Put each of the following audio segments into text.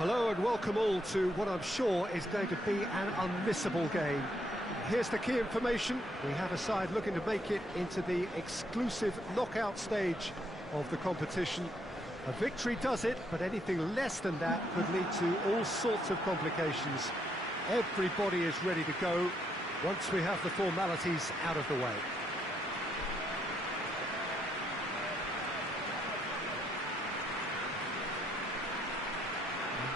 Hello and welcome all to what I'm sure is going to be an unmissable game. Here's the key information. We have a side looking to make it into the exclusive knockout stage of the competition. A victory does it, but anything less than that could lead to all sorts of complications. Everybody is ready to go once we have the formalities out of the way.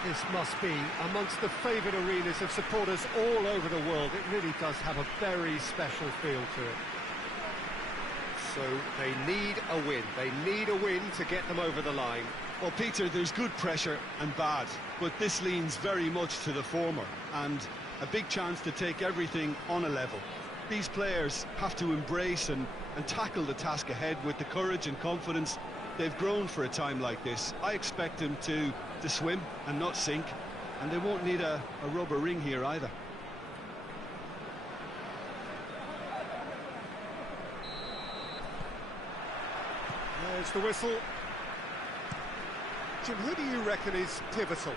This must be amongst the favoured arenas of supporters all over the world. It really does have a very special feel to it. So they need a win. They need a win to get them over the line. Well, Peter, there's good pressure and bad, but this leans very much to the former, and a big chance to take everything on a level. These players have to embrace and tackle the task ahead with the courage and confidence they've grown for a time like this. I expect them to swim and not sink, and they won't need a rubber ring here either. There's the whistle. Jim, who do you reckon is pivotal?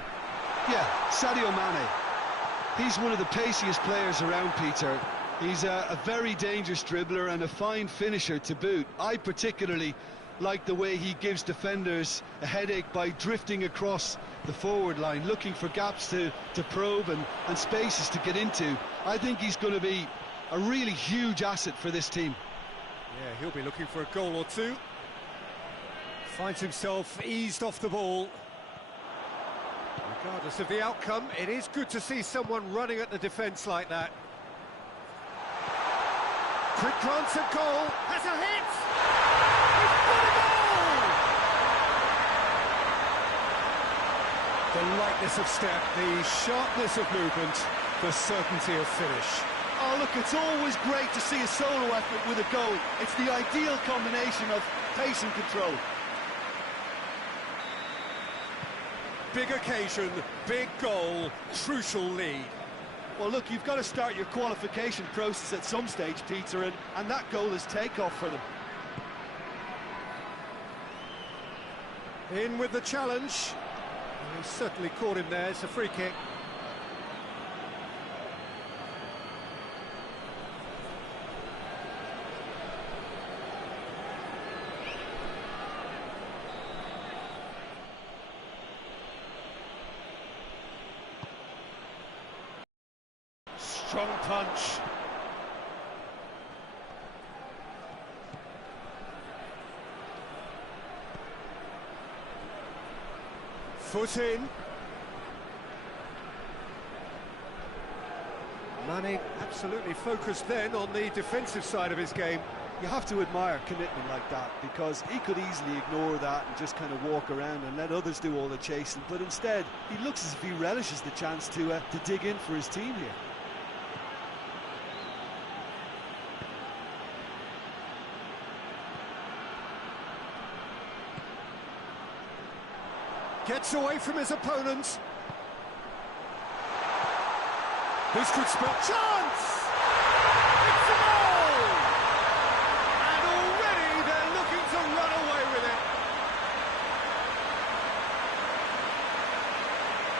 Yeah, Sadio Mane. He's one of the paciest players around, Peter. He's a very dangerous dribbler and a fine finisher to boot. I particularly like the way he gives defenders a headache by drifting across the forward line, looking for gaps to probe and spaces to get into. I think he's going to be a really huge asset for this team. Yeah, he'll be looking for a goal or two. Finds himself eased off the ball. Regardless of the outcome, it is good to see someone running at the defence like that. Quick glance at goal, has a hit! He's got a goal! The lightness of step, the sharpness of movement, the certainty of finish. Oh, look, it's always great to see a solo effort with a goal. It's the ideal combination of pace and control. Big occasion, big goal, crucial lead. Well, look, you've got to start your qualification process at some stage, Peter, and that goal is takeoff for them. In with the challenge. He certainly caught him there. It's a free kick. Strong punch. Foot in. Mane absolutely focused then on the defensive side of his game. You have to admire commitment like that, because he could easily ignore that and just kind of walk around and let others do all the chasing, but instead he looks as if he relishes the chance to dig in for his team here. Gets away from his opponent. This could spell chance! It's a goal! And already they're looking to run away with it.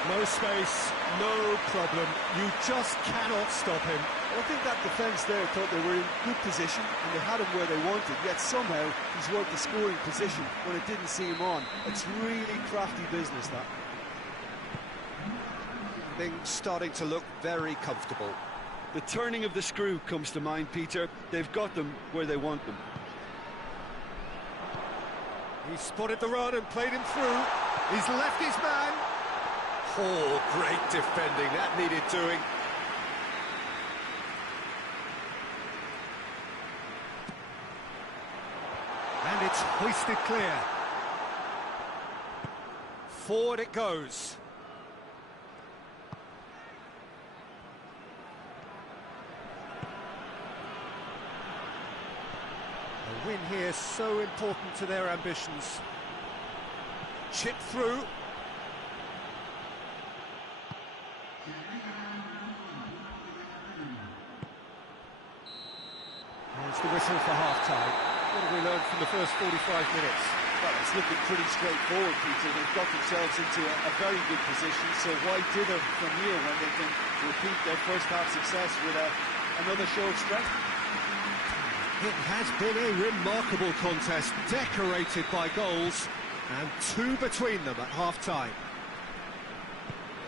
No space, no problem. You just cannot stop him. Well, I think that defence there thought they were in good position and they had him where they wanted, yet somehow he's worked the scoring position when it didn't see him on. It's really crafty business, that. Things starting to look very comfortable. The turning of the screw comes to mind, Peter. They've got them where they want them. He spotted the run and played him through. He's left his man. Oh, great defending. That needed doing. And it's hoisted clear. Forward it goes. A win here so important to their ambitions. Chip through. There's the whistle for half-time. What have we learned from the first 45 minutes? Well, it's looking pretty straightforward, Peter. They've got themselves into a very good position, so why dither from here when they can repeat their first half success with another show of strength? It has been a remarkable contest, decorated by goals, and two between them at half-time.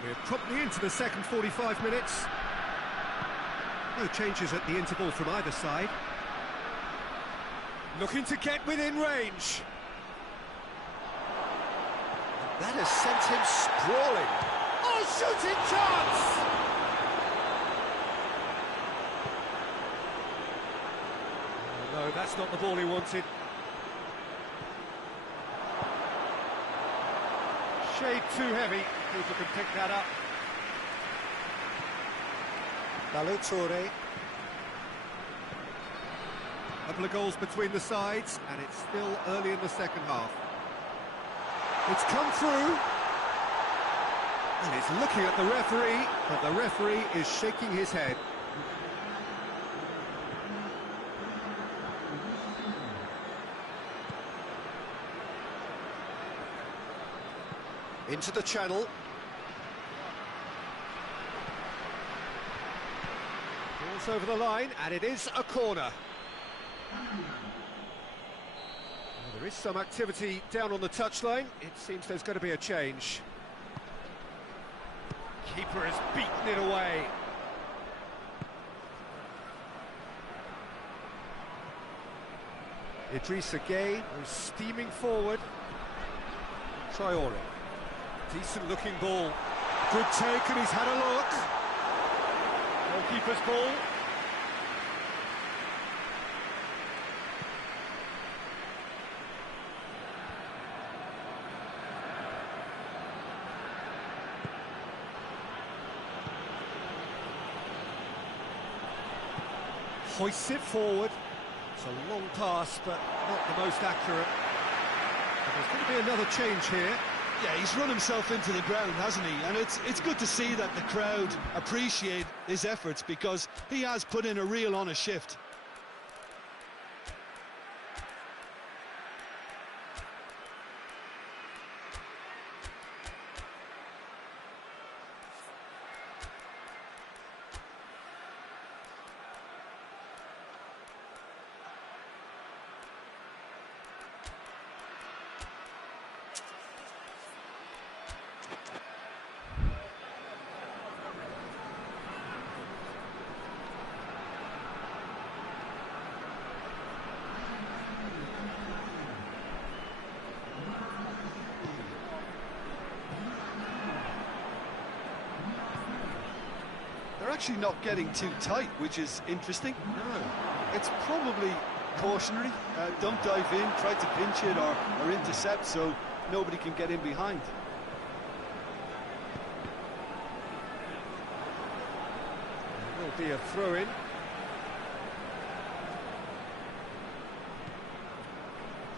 We're promptly into the second 45 minutes. No changes at the interval from either side. Looking to get within range. That has sent him sprawling. Oh, shooting chance! Oh, no, that's not the ball he wanted. Shade too heavy. Keeper can pick that up. Balotore. A couple of goals between the sides, and it's still early in the second half. It's come through, and he's looking at the referee, but the referee is shaking his head. Into the channel. Ball's over the line, and it is a corner. There is some activity down on the touchline. It seems there's going to be a change. Keeper has beaten it away. Idrissa Gueye is steaming forward. Traore. Decent looking ball. Good take, and he's had a look. Goalkeeper's ball. Hoists it forward. It's a long pass, but not the most accurate. And there's going to be another change here. Yeah, he's run himself into the ground, hasn't he? And it's good to see that the crowd appreciate his efforts, because he has put in a real honest shift. Actually not getting too tight, which is interesting. No. It's probably cautionary. Don't dive in, try to pinch it or intercept so nobody can get in behind. There will be a throw-in.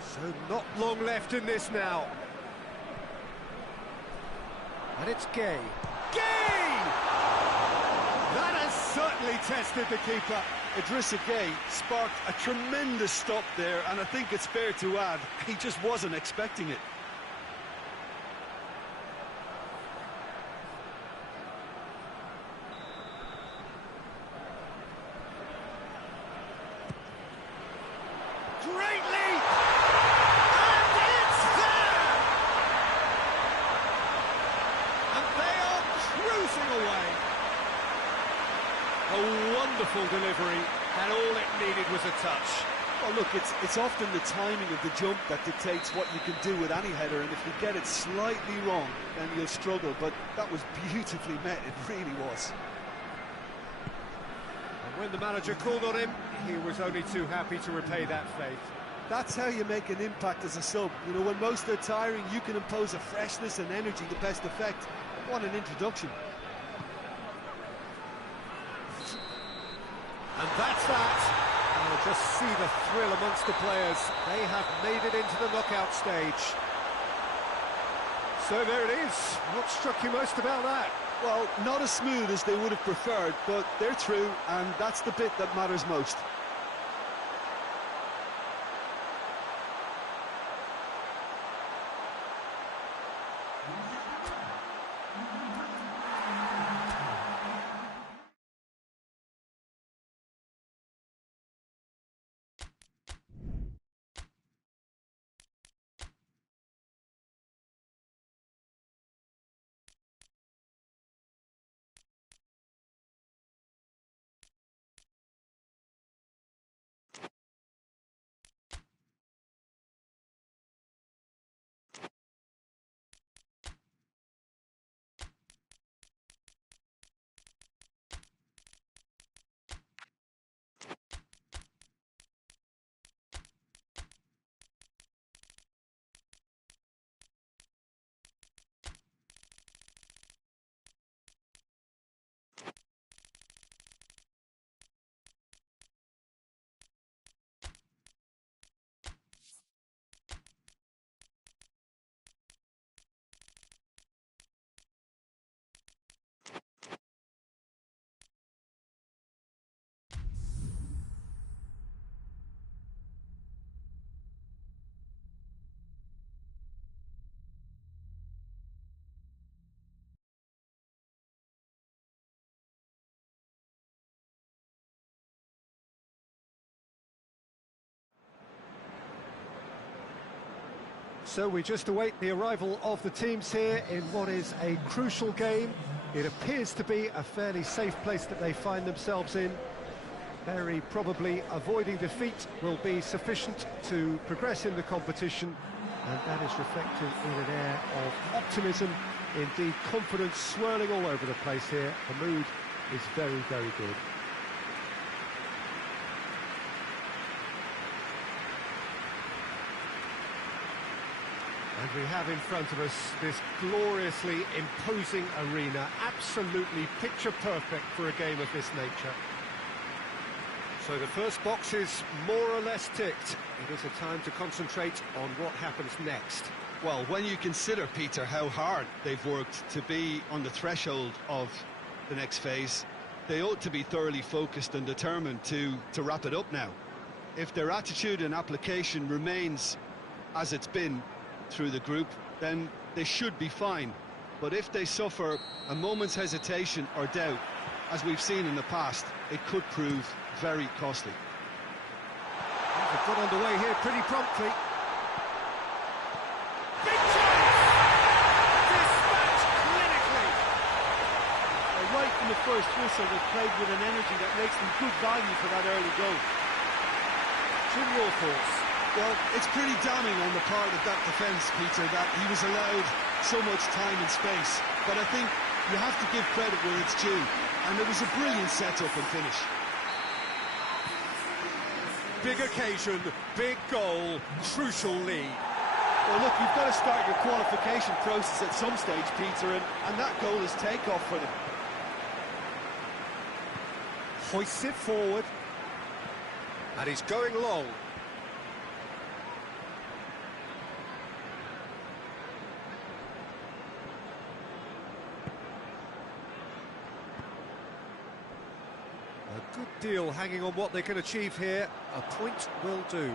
So not long left in this now. And it's Gueye. Gueye! That has certainly tested the keeper. Idrissa Gueye sparked a tremendous stop there, and I think it's fair to add, he just wasn't expecting it. Great leap! And it's there! And they are cruising away. A wonderful delivery, and all it needed was a touch. Well, look, it's often the timing of the jump that dictates what you can do with any header, and if you get it slightly wrong, then you'll struggle, but that was beautifully met, it really was. And when the manager called on him, he was only too happy to repay that faith. That's how you make an impact as a sub. You know, when most are tiring, you can impose a freshness and energy to best effect. What an introduction. And that's that. And just see the thrill amongst the players. They have made it into the knockout stage. So there it is. What struck you most about that? Well, not as smooth as they would have preferred, but they're through, and that's the bit that matters most. So we just await the arrival of the teams here in what is a crucial game. It appears to be a fairly safe place that they find themselves in. Very probably avoiding defeat will be sufficient to progress in the competition, and that is reflected in an air of optimism, indeed confidence swirling all over the place here. The mood is very, very good. And we have in front of us this gloriously imposing arena, absolutely picture perfect for a game of this nature. So the first box is more or less ticked. It is a time to concentrate on what happens next. Well, when you consider, Peter, how hard they've worked to be on the threshold of the next phase, they ought to be thoroughly focused and determined to wrap it up now. If their attitude and application remains as it's been through the group, then they should be fine. But if they suffer a moment's hesitation or doubt, as we've seen in the past, it could prove very costly. They've got underway here pretty promptly. Big chance! Dispatched clinically! Right from the first whistle, they've played with an energy that makes them good value for that early goal. Jim, your thoughts? Well, it's pretty damning on the part of that defence, Peter, that he was allowed so much time and space. But I think you have to give credit where it's due, and it was a brilliant set-up and finish. Big occasion, big goal, crucial lead. Well, look, you've got to start your qualification process at some stage, Peter, and that goal is take-off for them. Hoists it forward, and he's going long. A good deal hanging on what they can achieve here. A point will do.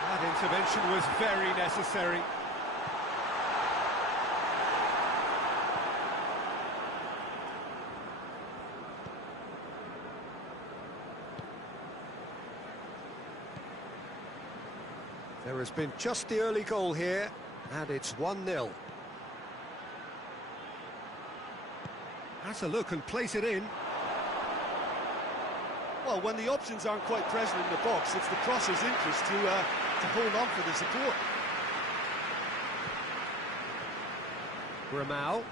That intervention was very necessary. There has been just the early goal here, and it's 1-0. Has a look and plays it in. Well, when the options aren't quite present in the box, it's the crosser's interest to hold on for the support. Ramau.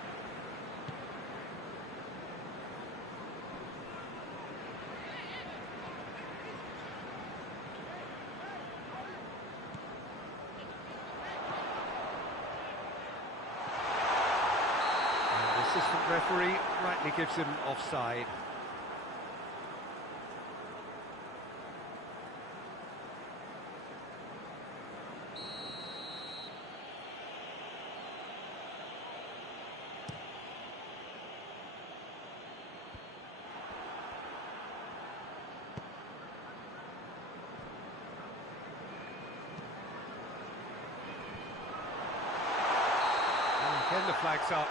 Assistant referee rightly gives him offside. And again the flag's up.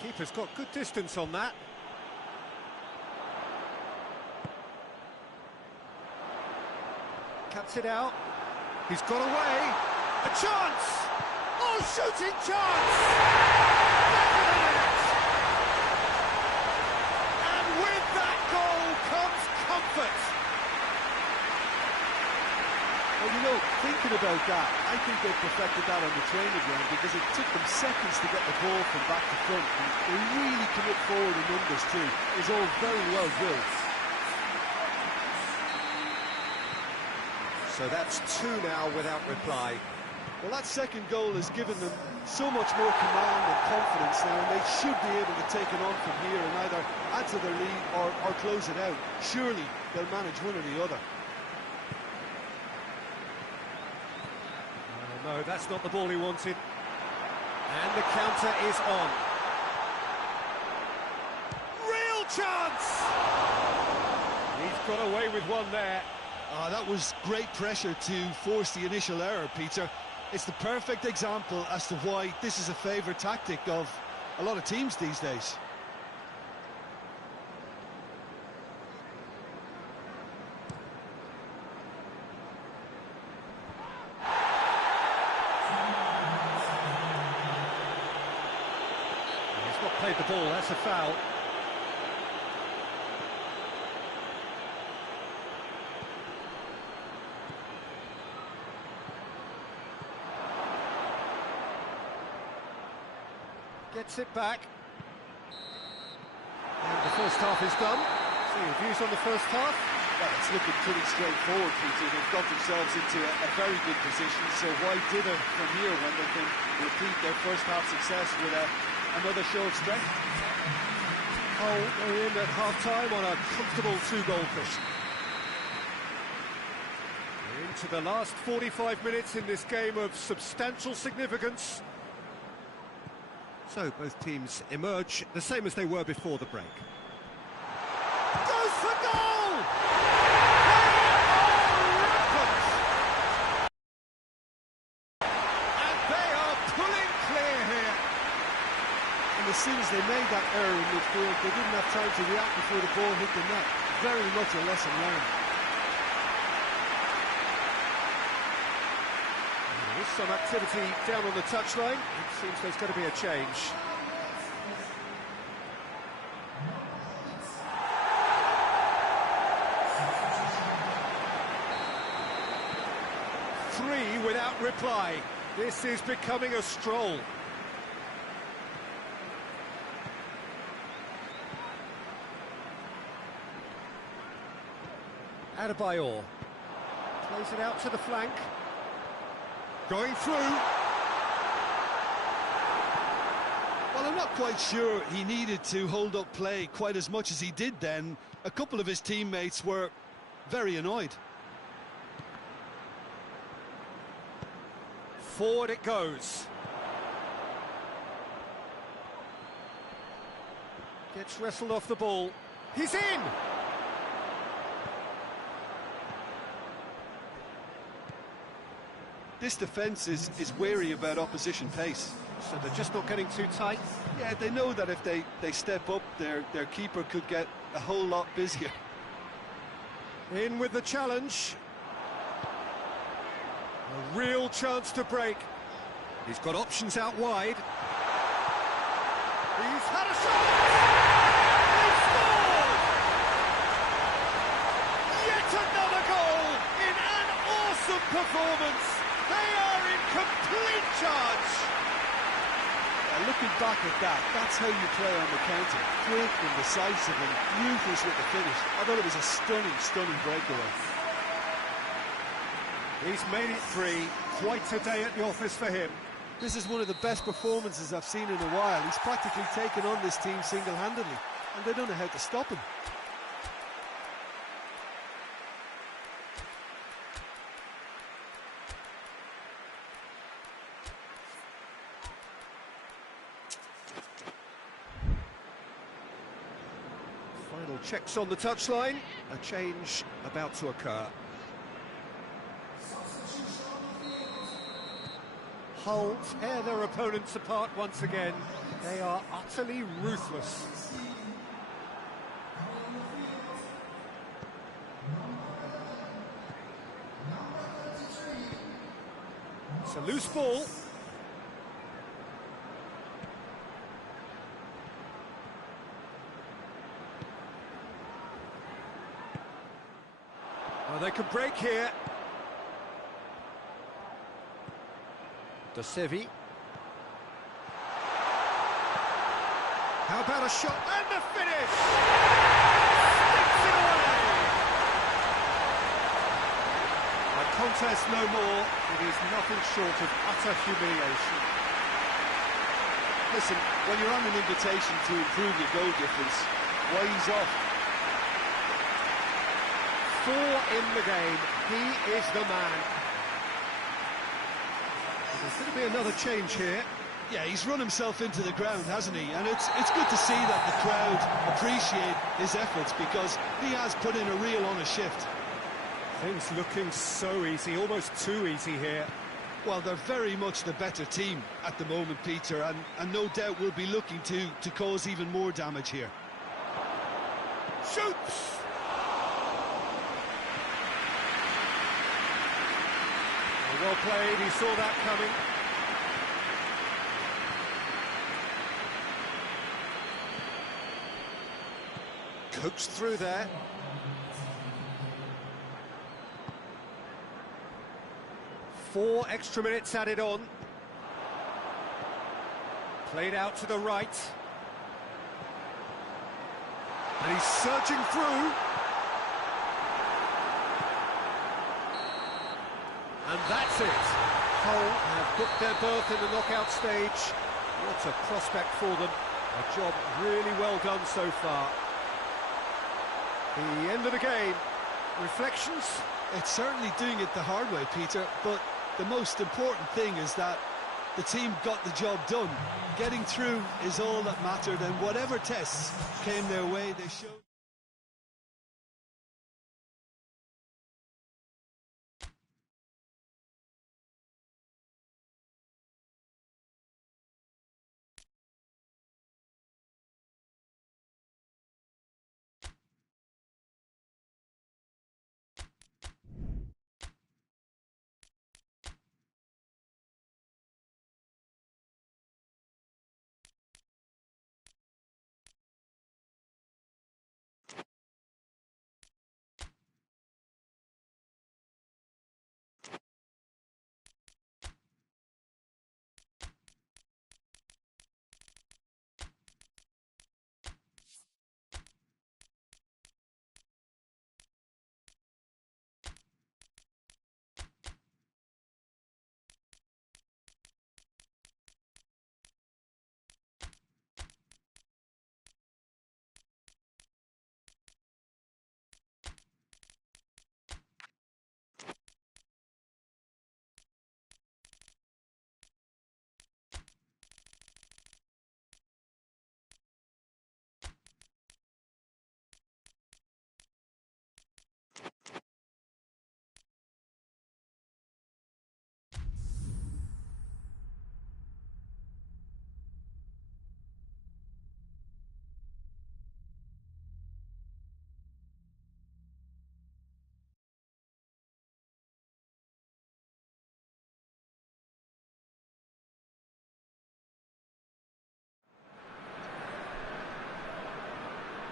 Keeper's got good distance on that. Cuts it out. He's got away. A chance! Oh, shooting chance! And with that goal comes comfort. Well, you know, thinking about that, I think they perfected that on the training ground because it took them seconds to get the ball from back to front. And they really commit forward in numbers too. It was all very well built. So that's 2 now without reply. Well, that second goal has given them so much more command and confidence now, and they should be able to take it on from here and either add to their lead or close it out. Surely they'll manage one or the other. No, that's not the ball he wanted. And the counter is on. Real chance! He's got away with one there. That was great pressure to force the initial error, Peter. It's the perfect example as to why this is a favourite tactic of a lot of teams these days. He's not played the ball, that's a foul. Gets it back. And the first half is done. So your views on the first half? Well, it's looking pretty straightforward, Peter. They've got themselves into a very good position, so why dither from here when they can repeat their first half success with another show of strength? Oh, they're in at half-time on a comfortable two-goal cushion. We're into the last 45 minutes in this game of substantial significance. So both teams emerge the same as they were before the break. Goes for goal! And they are pulling clear here. And as soon as they made that error in midfield, they didn't have time to react before the ball hit the net. Very much a lesson learned. There's some activity down on the touchline. It seems there's going to be a change. Three without reply. This is becoming a stroll. Adebayor plays it out to the flank. Going through. Well, I'm not quite sure he needed to hold up play quite as much as he did then. A couple of his teammates were very annoyed. Forward it goes. Gets wrestled off the ball. He's in! This defence is wary about opposition pace. So they're just not getting too tight. Yeah, they know that if they step up, their keeper could get a whole lot busier. In with the challenge. A real chance to break. He's got options out wide. He's had a shot! He scored! Yet another goal in an awesome performance. They are in complete charge. Looking back at that, that's how you play on the counter. Quick and decisive and ruthless with the finish. I thought it was a stunning breakaway. He's made it three. Quite a day at the office for him. This is one of the best performances I've seen in a while. He's practically taken on this team single-handedly, and they don't know how to stop him. Final checks on the touchline. A change about to occur. Hull tear their opponents apart once again. They are utterly ruthless. It's a loose ball. Oh, they could break here. De Sevi. How about a shot and the finish? Sticks it away. A contest no more. It is nothing short of utter humiliation. Listen, when you're on an invitation to improve your goal difference, why ease off? 4 in the game. He is the man. There's going to be another change here. Yeah, he's run himself into the ground, hasn't he? And it's good to see that the crowd appreciate his efforts because he has put in a real honest shift. Things looking so easy, almost too easy here. Well, they're very much the better team at the moment, Peter, and no doubt will be looking to cause even more damage here. Shoots! Well played, he saw that coming. Coaxed through there. Four extra minutes added on. Played out to the right. And he's surging through. And that's it. Hull have booked their berth in the knockout stage. What a prospect for them. A job really well done so far. The end of the game. Reflections? It's certainly doing it the hard way, Peter, but the most important thing is that the team got the job done. Getting through is all that mattered, and whatever tests came their way, they showed.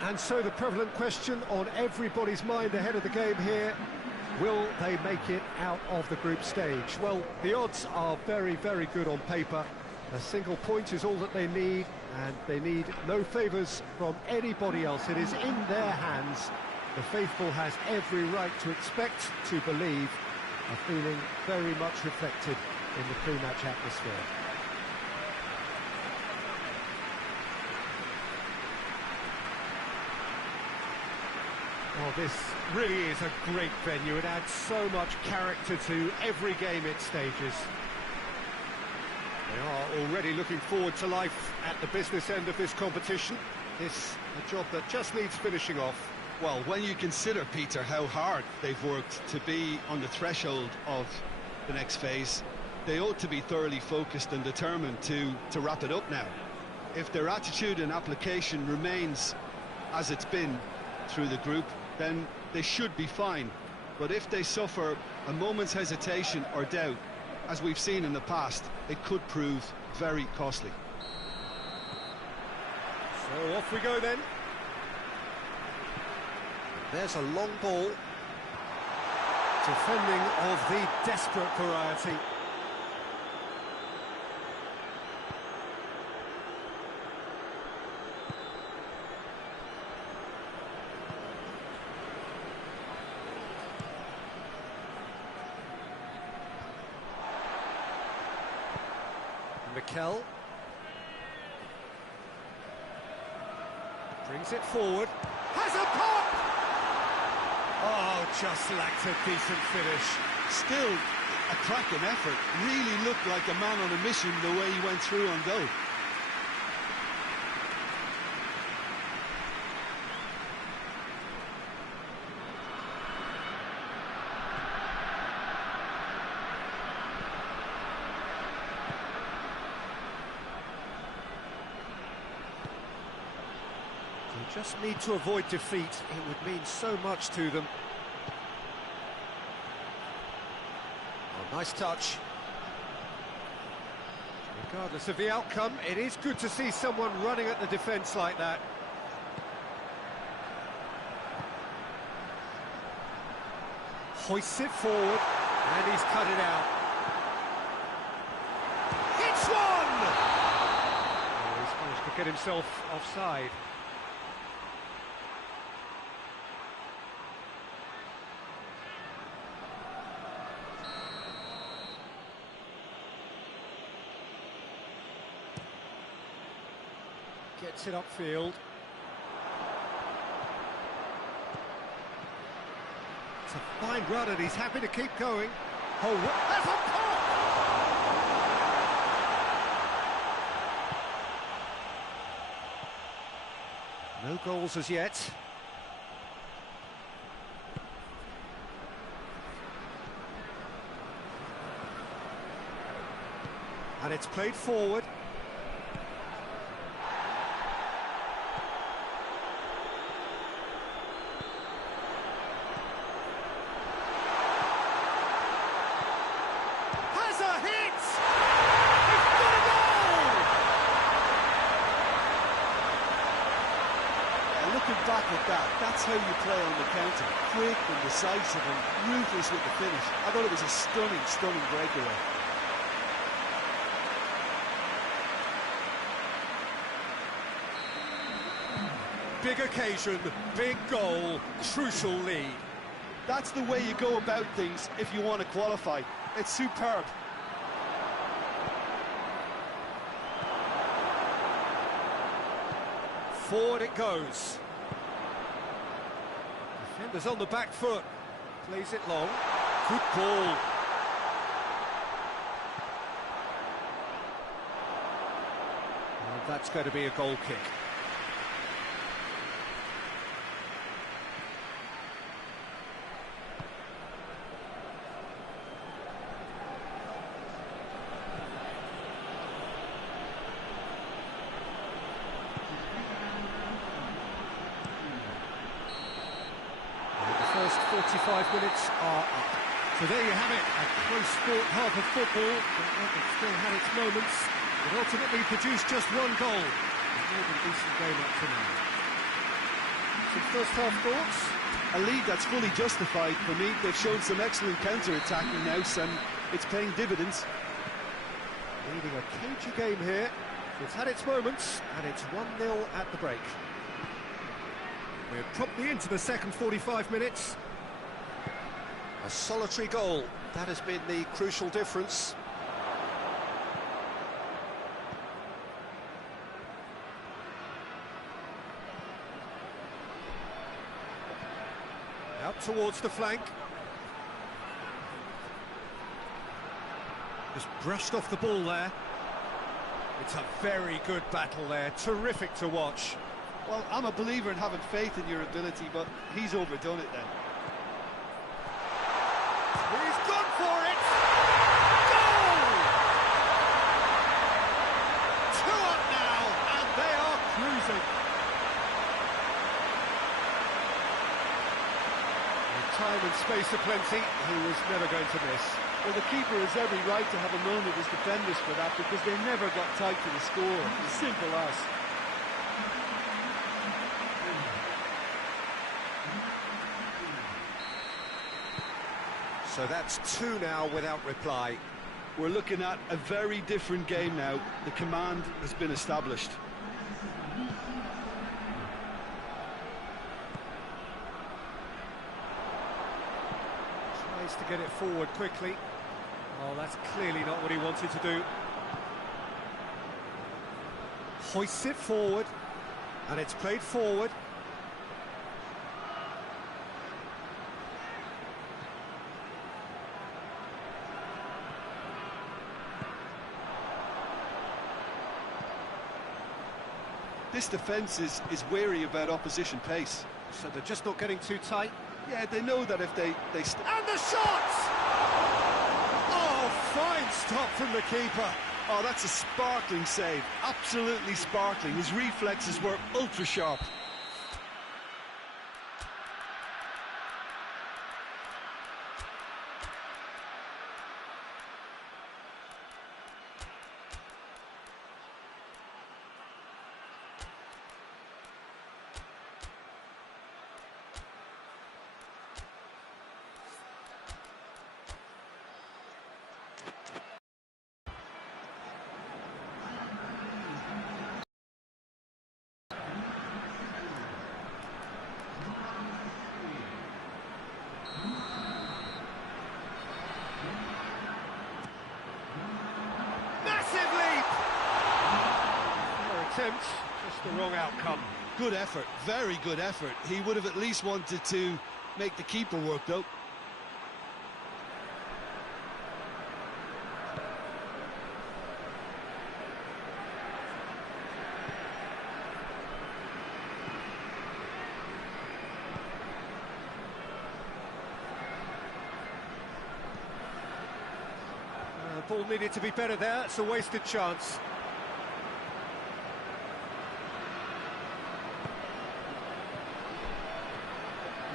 And so the prevalent question on everybody's mind ahead of the game here, will they make it out of the group stage? Well, the odds are very, very good on paper. A single point is all that they need, and they need no favours from anybody else. It is in their hands. The faithful has every right to expect, to believe, a feeling very much reflected in the pre-match atmosphere. Oh, this really is a great venue. It adds so much character to every game it stages. They are already looking forward to life at the business end of this competition. It's a job that just needs finishing off. Well, when you consider, Peter, how hard they've worked to be on the threshold of the next phase, they ought to be thoroughly focused and determined to wrap it up now. If their attitude and application remains as it's been through the group, then they should be fine. But if they suffer a moment's hesitation or doubt, as we've seen in the past, it could prove very costly. So off we go then. There's a long ball. Defending of the desperate variety. Mikel brings it forward, has a pop! Oh, just lacked a decent finish. Still a cracking effort, really looked like a man on a mission the way he went through on goal. Just need to avoid defeat. It would mean so much to them. Oh, nice touch. Regardless of the outcome, it is good to see someone running at the defence like that. Hoists it forward, and he's cut it out. It's one! Oh, he's managed to get himself offside. Gets it upfield. It's a fine run and he's happy to keep going. Oh, there's a pop! No goals as yet. And it's played forward. Back at that, that's how you play on the counter. Quick and decisive and ruthless with the finish. I thought it was a stunning, stunning breakaway. Big occasion, big goal, crucial lead. That's the way you go about things if you want to qualify. It's superb. Forward it goes. Defender's on the back foot. Plays it long. Good ball. Well, that's going to be a goal kick. First 45 minutes are up. So there you have it, a close fought half of football, but it still had its moments. It ultimately produced just one goal. A more than decent game up to now. Some first half thoughts? A lead that's fully justified for me. They've shown some excellent counter-attacking now, and it's paying dividends. Leading a cagey game here. It's had its moments, and it's 1-0 at the break. We're promptly into the second 45 minutes. A solitary goal, that has been the crucial difference. Out towards the flank. Just brushed off the ball there. It's a very good battle there, terrific to watch. Well, I'm a believer in having faith in your ability, but he's overdone it then. He's gone for it! Goal! 2 up now, and they are cruising. With time and space aplenty, he was never going to miss. Well, the keeper has every right to have a moan at his defenders for that, because they never got tight to the score. Simple as. So that's 2 now without reply. We're looking at a very different game now. The command has been established. Tries to get it forward quickly. Oh, that's clearly not what he wanted to do. Hoists it forward, and it's played forward. This defence is wary about opposition pace. So they're just not getting too tight. Yeah, they know that if they And the shot! Oh, fine stop from the keeper. Oh, that's a sparkling save. Absolutely sparkling. His reflexes were ultra sharp. attempt, just the wrong outcome. Good effort, very good effort. He would have at least wanted to make the keeper work, though. Ball needed to be better there, it's a wasted chance.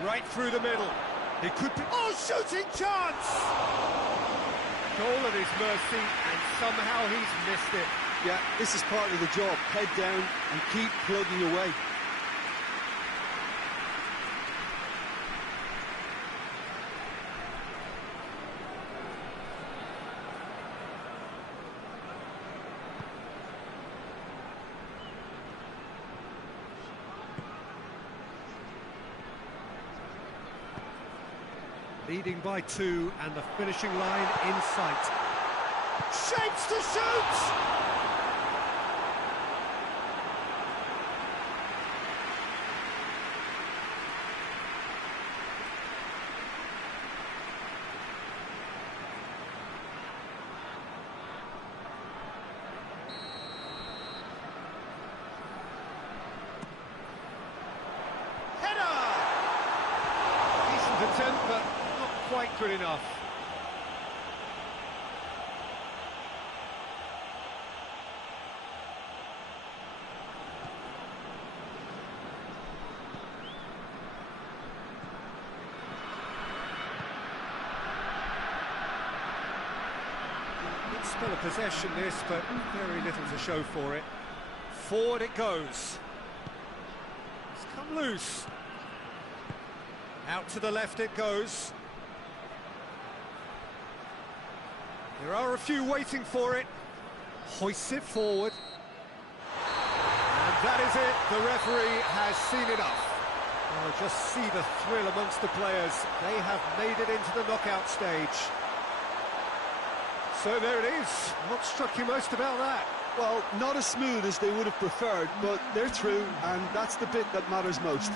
Right through the middle. It could be... Oh, shooting chance! Goal at his mercy, and somehow he's missed it. Yeah, this is part of the job. Head down and keep plugging away. Leading by 2 and the finishing line in sight. Shapes to shoot! Header! Decent attempt, but quite good enough. Good spell of possession this, but very little to show for it. Forward it goes. It's come loose. Out to the left it goes. There are a few waiting for it. Hoists it forward. And that is it. The referee has seen enough. Oh, just see the thrill amongst the players. They have made it into the knockout stage. So there it is. What struck you most about that? Well, not as smooth as they would have preferred, but they're through, and that's the bit that matters most.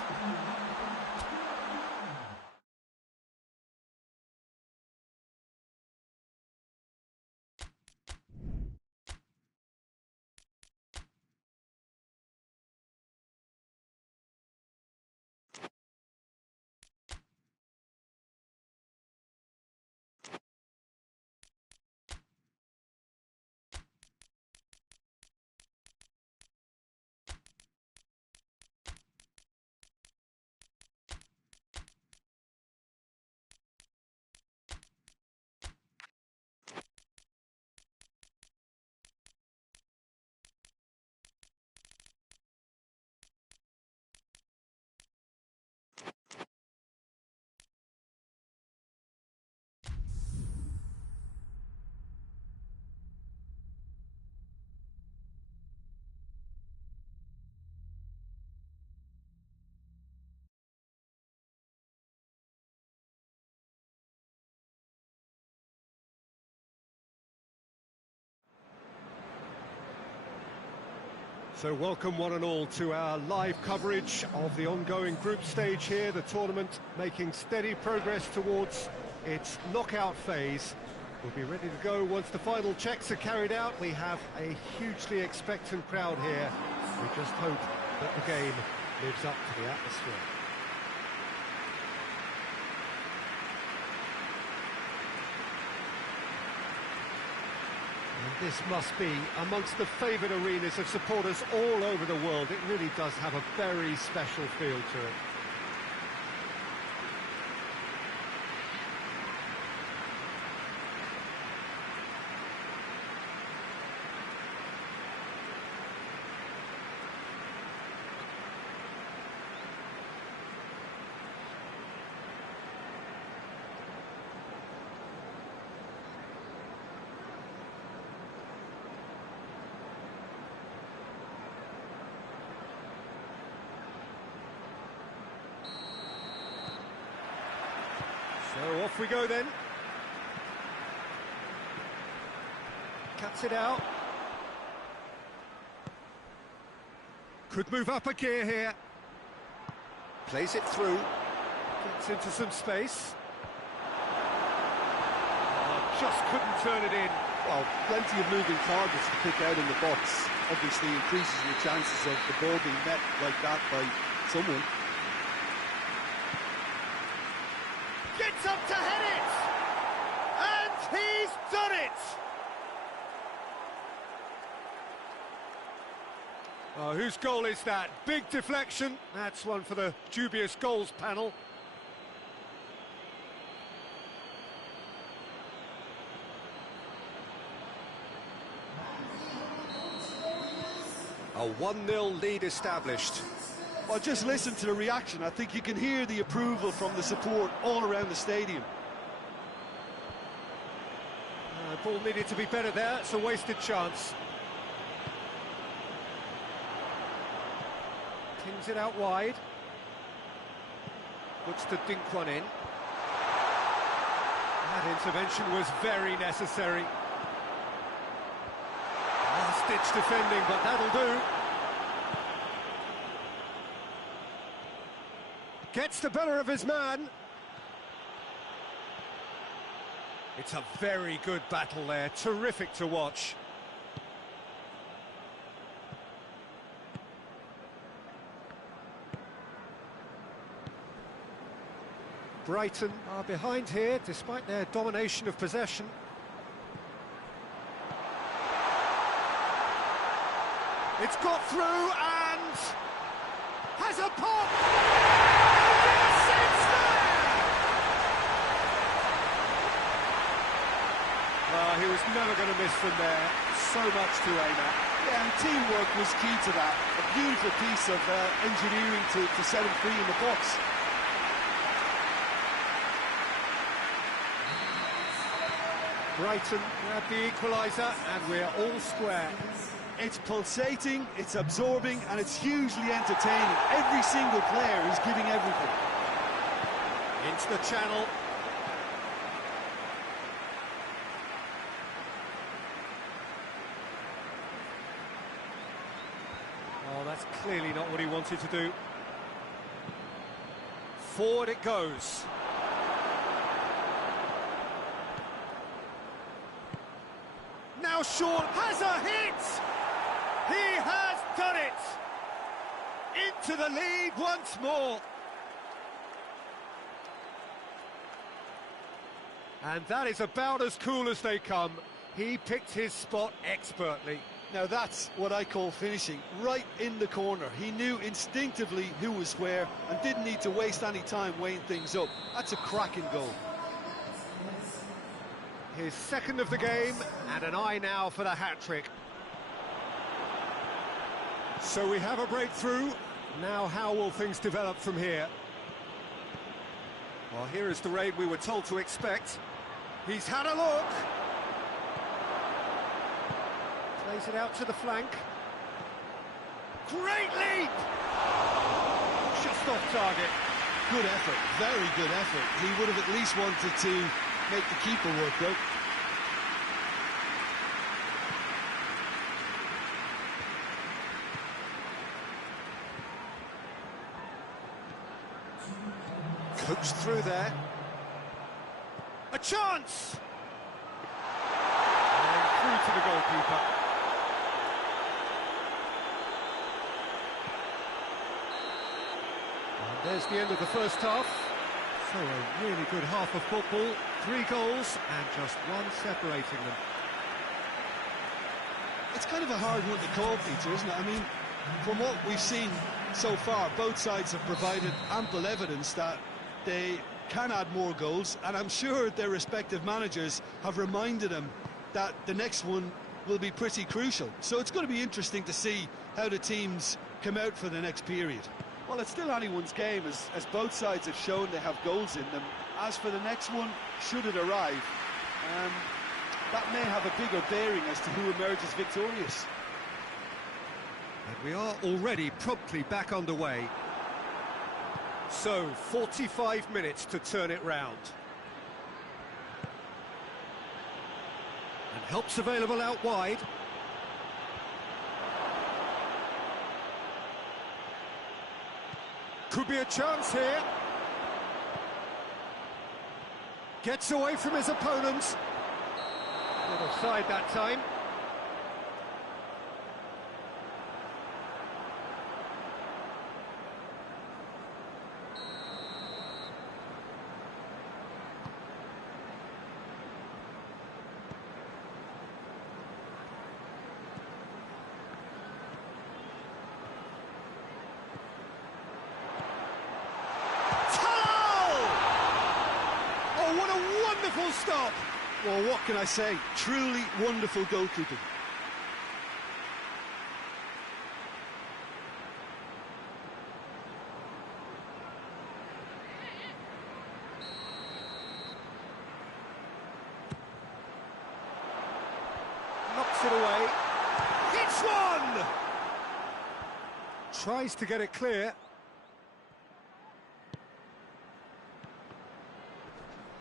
So welcome one and all to our live coverage of the ongoing group stage here, the tournament making steady progress towards its knockout phase. We'll be ready to go once the final checks are carried out. We have a hugely expectant crowd here. We just hope that the game lives up to the atmosphere. And this must be amongst the favoured arenas of supporters all over the world. It really does have a very special feel to it. So off we go then. Cuts it out. Could move up a gear here. Plays it through. Gets into some space. Just couldn't turn it in. Well, plenty of moving targets to pick out in the box. Obviously increases your chances of the ball being met like that by someone. Gets up to head it! And he's done it! Oh, whose goal is that? Big deflection. That's one for the dubious goals panel. A 1-0 lead established. Well, just listen to the reaction. I think you can hear the approval from the support all around the stadium. Ball needed to be better there. It's a wasted chance. Pings it out wide. Looks to dink one in. That intervention was very necessary. Last-ditch defending, but that'll do. Gets the better of his man. It's a very good battle there. Terrific to watch. Brighton are behind here, despite their domination of possession. It's got through and has a pop! Yes, he was never going to miss from there. So much to aim at. Yeah, and teamwork was key to that. A beautiful piece of engineering to set him free in the box. Brighton grab the equaliser and we're all square. It's pulsating, it's absorbing, and it's hugely entertaining. Every single player is giving everything. Into the channel. Oh, that's clearly not what he wanted to do. Forward it goes. Now Shaw has a hit! He has done it! Into the lead once more. And that is about as cool as they come. He picked his spot expertly. Now that's what I call finishing, right in the corner. He knew instinctively who was where and didn't need to waste any time weighing things up. That's a cracking goal. His second of the game, and an eye now for the hat-trick. So we have a breakthrough. Now how will things develop from here? Well, here is the raid we were told to expect. He's had a look. Plays it out to the flank. Great leap! Just off target. Good effort, very good effort. He would have at least wanted to make the keeper work, though. Coached through there. A chance! And through to the goalkeeper. And there's the end of the first half. So a really good half of football. 3 goals and just one separating them. It's kind of a hard one to call, Peter, isn't it? I mean, from what we've seen so far, both sides have provided ample evidence that they can add more goals, and I'm sure their respective managers have reminded them that the next one will be pretty crucial. So it's going to be interesting to see how the teams come out for the next period. Well, it's still anyone's game, as both sides have shown they have goals in them. As for the next one, should it arrive, that may have a bigger bearing as to who emerges victorious. And we are already promptly back underway. So, 45 minutes to turn it round. And help's available out wide. Could be a chance here. Gets away from his opponent. Not offside that time. What a wonderful stop! Well, what can I say? Truly wonderful goalkeeping. Knocks it away. Hits one! Tries to get it clear.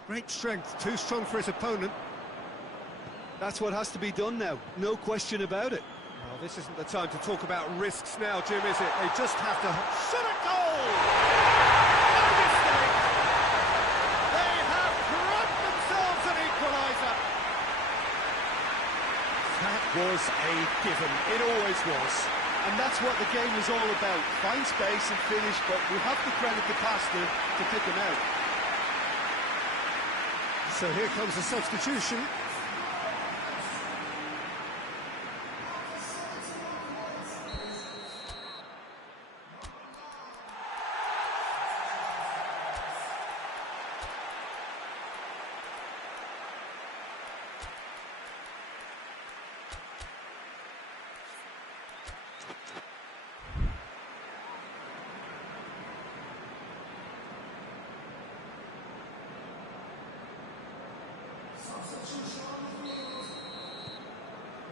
Great strength, too strong for his opponent. That's what has to be done now, no question about it. Well, this isn't the time to talk about risks now, Jim, is it? They just have to shot a goal! No mistake! They have grabbed themselves an equaliser! That was a given, it always was. And that's what the game is all about. Find space and finish, but we have to credit the passer to pick him out. So here comes a substitution.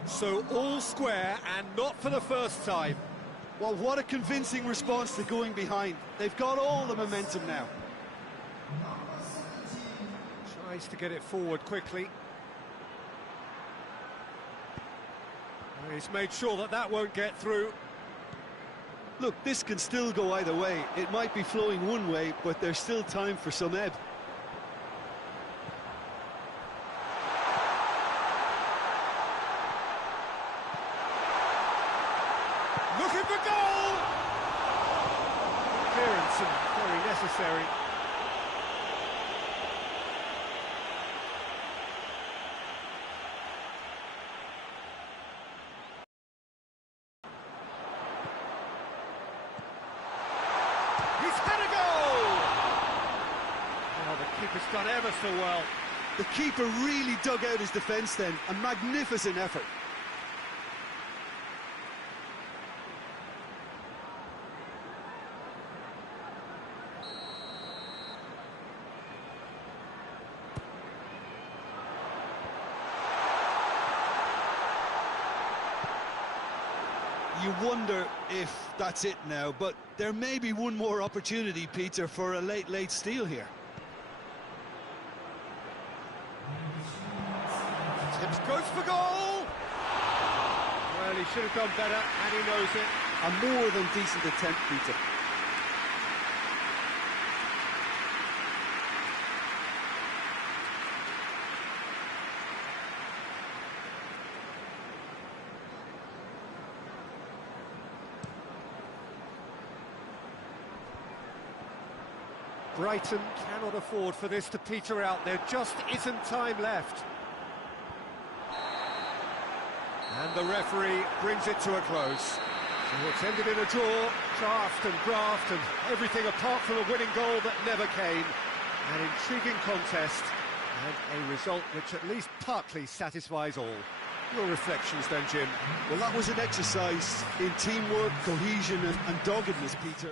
So all square, and not for the first time. Well, what a convincing response to going behind. They've got all the momentum now. Tries to get it forward quickly. He's made sure that that won't get through. Look, this can still go either way. It might be flowing one way, but there's still time for some ebb. Looking for goal! Clearance and very necessary. He's had a goal! Oh, the keeper's done ever so well. The keeper really dug out his defence then. A magnificent effort. You wonder if that's it now, but there may be one more opportunity, Peter, for a late steal here. Tips goes for goal! Well, he should have done better, and he knows it. A more than decent attempt, Peter. Brighton cannot afford for this to peter out. There just isn't time left. And the referee brings it to a close. So it's ended in a draw, draft and graft and everything apart from a winning goal that never came. An intriguing contest and a result which at least partly satisfies all. Your reflections then, Jim? Well, that was an exercise in teamwork, cohesion and doggedness, Peter.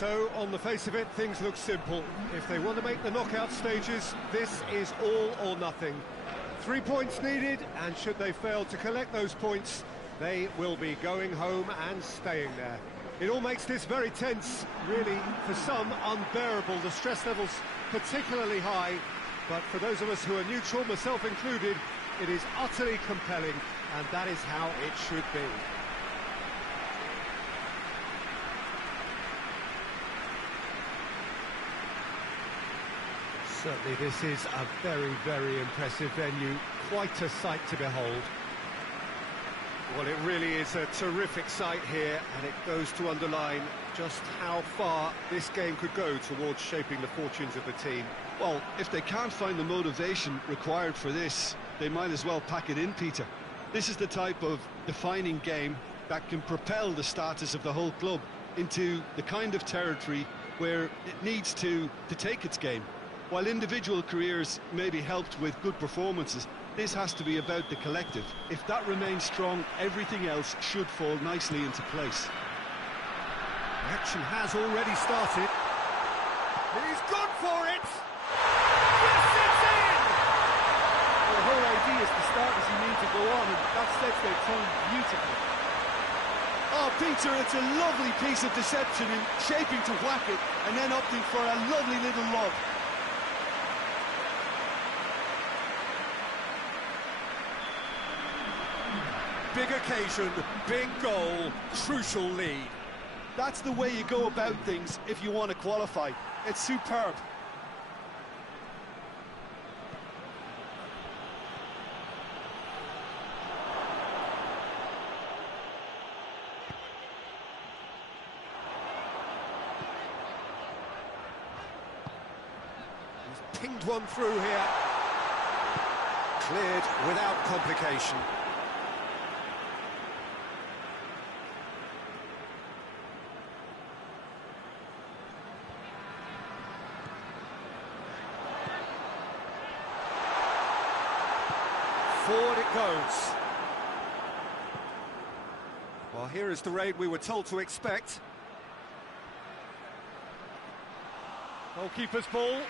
So, on the face of it, things look simple. If they want to make the knockout stages, this is all or nothing. 3 points needed, and should they fail to collect those points, they will be going home and staying there. It all makes this very tense, really, for some, unbearable. The stress level's particularly high, but for those of us who are neutral, myself included, it is utterly compelling, and that is how it should be. Certainly this is a very, very impressive venue, quite a sight to behold. Well, it really is a terrific sight here, and it goes to underline just how far this game could go towards shaping the fortunes of the team. Well, if they can't find the motivation required for this, they might as well pack it in, Peter. This is the type of defining game that can propel the status of the whole club into the kind of territory where it needs to take its game. While individual careers may be helped with good performances, this has to be about the collective. If that remains strong, everything else should fall nicely into place. The action has already started. He's gone for it! Yes, it's in! Well, the whole idea is to start as you need to go on, and that sets their tone beautifully. Oh, Peter, it's a lovely piece of deception in shaping to whack it and then opting for a lovely little lob. Big occasion, big goal, crucial lead. That's the way you go about things if you want to qualify. It's superb. He's pinged one through here. Cleared without complication. Forward it goes. Well, here is the raid we were told to expect. Goalkeeper's ball.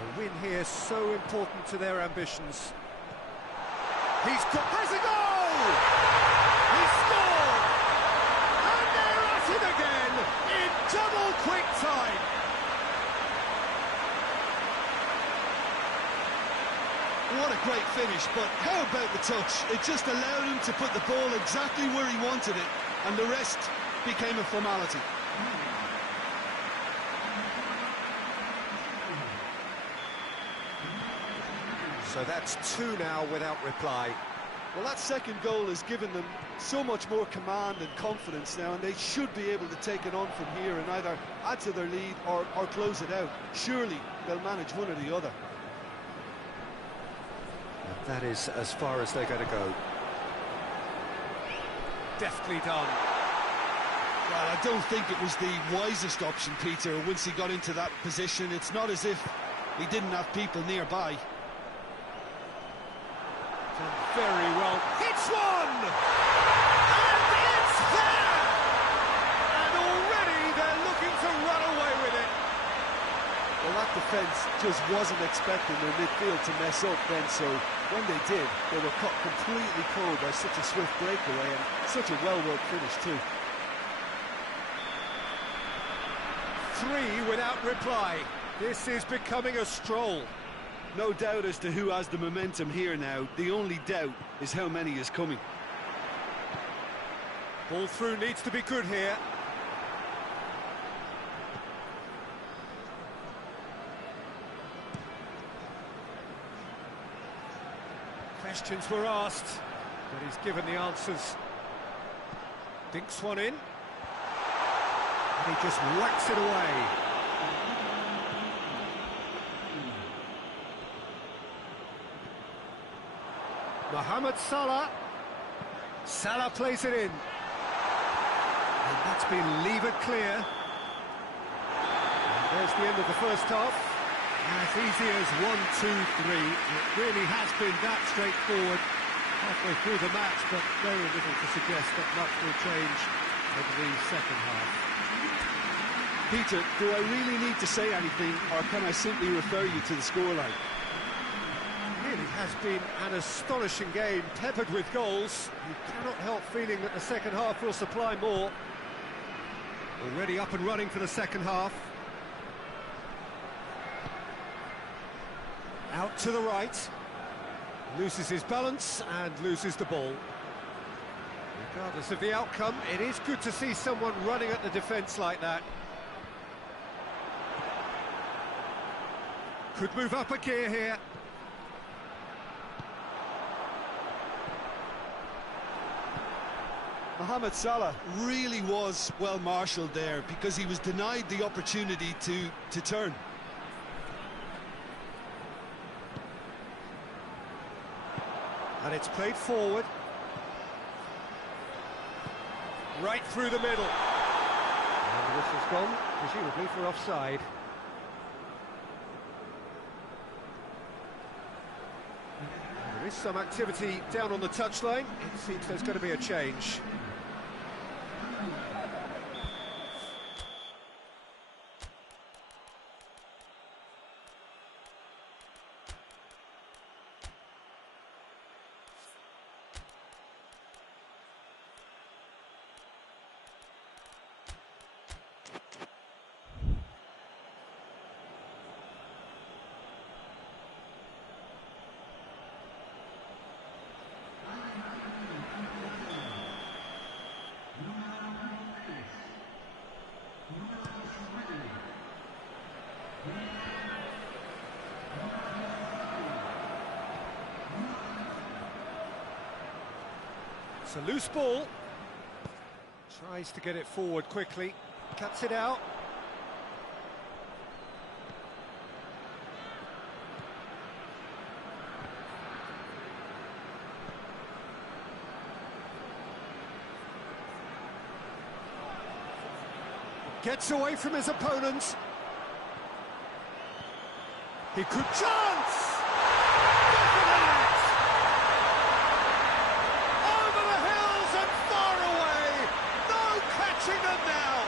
A win here so important to their ambitions. Has a goal! He scored! And they're at it again in double quick time. What a great finish, but how about the touch? It just allowed him to put the ball exactly where he wanted it, and the rest became a formality. So that's two now without reply. Well, that second goal has given them so much more command and confidence now, and they should be able to take it on from here and either add to their lead or close it out. Surely they'll manage one or the other. That is as far as they're going to go. Deftly done. Well, I don't think it was the wisest option, Peter, once he got into that position. It's not as if he didn't have people nearby. Very well. Hits one! And it's there! And already they're looking to run away with it. Well, that defence just wasn't expecting their midfield to mess up then, so when they did, they were caught completely cold by such a swift breakaway and such a well-worked finish too. 3 without reply. This is becoming a stroll. No doubt as to who has the momentum here now. The only doubt is how many is coming. Ball through needs to be good here. Questions were asked, but he's given the answers. Dinks one in. And he just whacks it away. Mohamed Salah. Salah plays it in. And that's been levered clear. And there's the end of the first half. As easy as 1, 2, 3. It really has been that straightforward halfway through the match, but very little to suggest that much will change over the second half. Peter, do I really need to say anything, or can I simply refer you to the scoreline? It really has been an astonishing game, peppered with goals. You cannot help feeling that the second half will supply more. Already up and running for the second half. Out to the right. Loses his balance and loses the ball. Regardless of the outcome, it is good to see someone running at the defence like that. Could move up a gear here. Mohamed Salah really was well marshalled there because he was denied the opportunity to turn. And it's played forward. Right through the middle. And the whistle's gone, presumably for offside. There is some activity down on the touchline. It seems there's going to be a change. It's a loose ball. Tries to get it forward quickly. Cuts it out. Gets away from his opponent. He could chance! Over the hills and far away! No catching them now!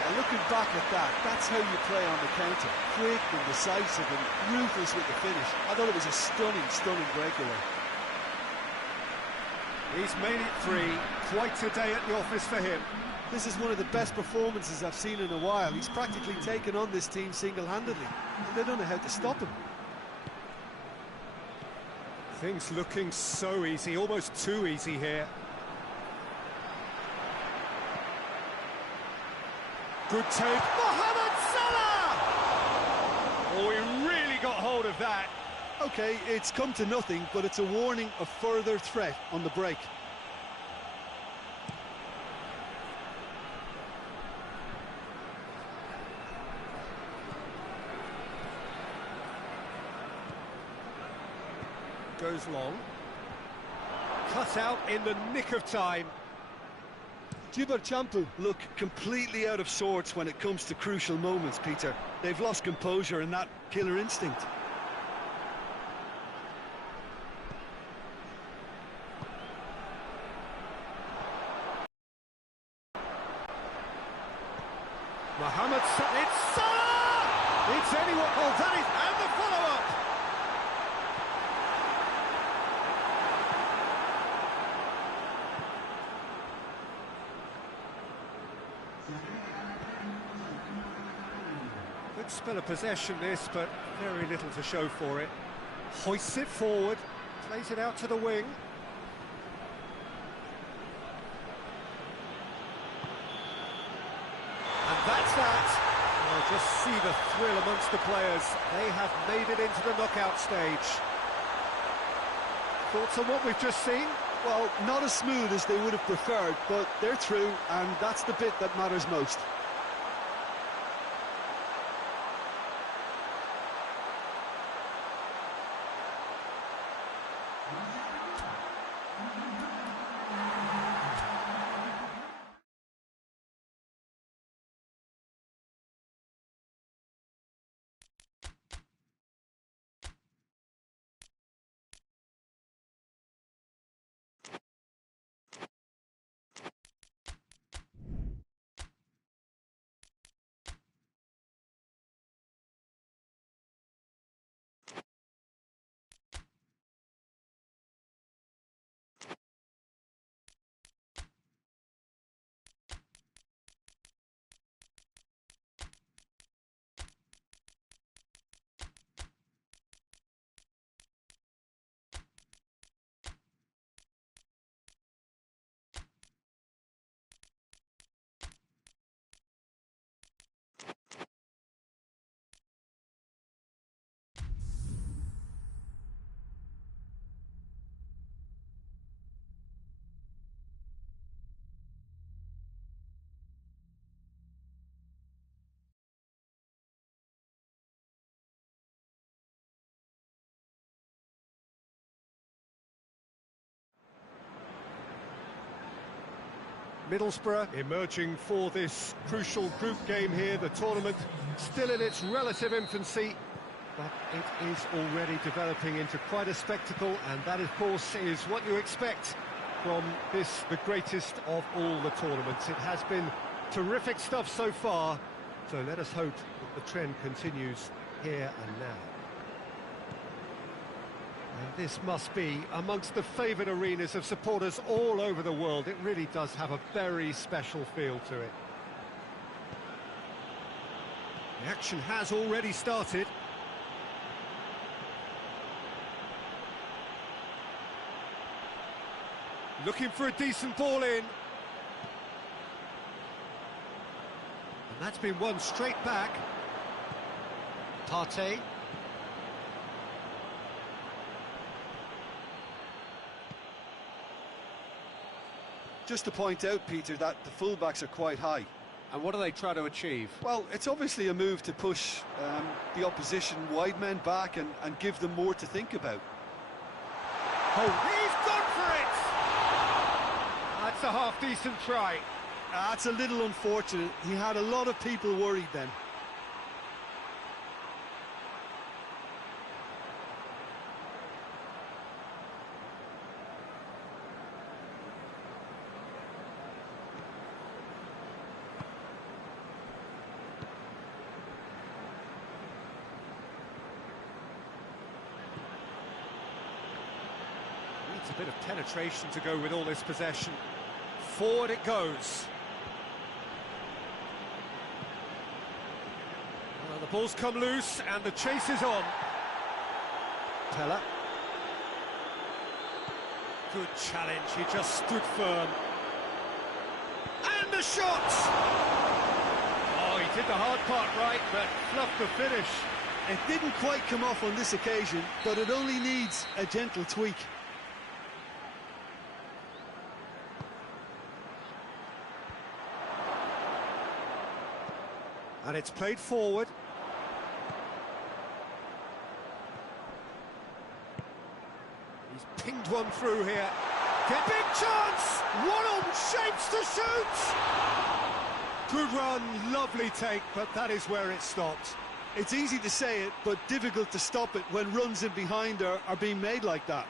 Yeah, looking back at that, that's how you play on the counter. Quick and decisive and ruthless with the finish. I thought it was a stunning, stunning breakaway. He's made it 3. Quite a day at the office for him. This is one of the best performances I've seen in a while. He's practically taken on this team single-handedly, and they don't know how to stop him. Things looking so easy, almost too easy here. Good take. Mohamed Salah! Oh, he really got hold of that. Okay, it's come to nothing, but it's a warning of further threat on the break. Goes long. Cut out in the nick of time. Champu look completely out of sorts when it comes to crucial moments, Peter. They've lost composure and that killer instinct. Mohamed Salah, it's Salah! It's anyone, oh that is, and the follow-up! Good spell of possession this, but very little to show for it. Hoists it forward, plays it out to the wing. And that's that. Well, just see the thrill amongst the players. They have made it into the knockout stage. Thoughts on what we've just seen? Well, not as smooth as they would have preferred, but they're through, and that's the bit that matters most. Middlesbrough emerging for this crucial group game here. The tournament still in its relative infancy, but it is already developing into quite a spectacle, and that, of course, is what you expect from this, the greatest of all the tournaments. It has been terrific stuff so far, so let us hope that the trend continues here and now. And this must be amongst the favoured arenas of supporters all over the world. It really does have a very special feel to it. The action has already started. Looking for a decent ball in. And that's been won straight back. Partey. Just to point out, Peter, that the fullbacks are quite high. And what do they try to achieve? Well, it's obviously a move to push the opposition wide men back and give them more to think about. Oh, he's gone for it! That's a half-decent try. That's a little unfortunate. He had a lot of people worried then. Needs a bit of penetration to go with all this possession. Forward it goes. Well, the ball's come loose and the chase is on. Teller. Good challenge, he just stood firm. And the shot! Oh, he did the hard part right, but fluffed the finish. It didn't quite come off on this occasion, but it only needs a gentle tweak. And it's played forward. He's pinged one through here. Get big chance! One-on shapes to shoot! Good run, lovely take, but that is where it stopped. It's easy to say it, but difficult to stop it when runs in behind are being made like that.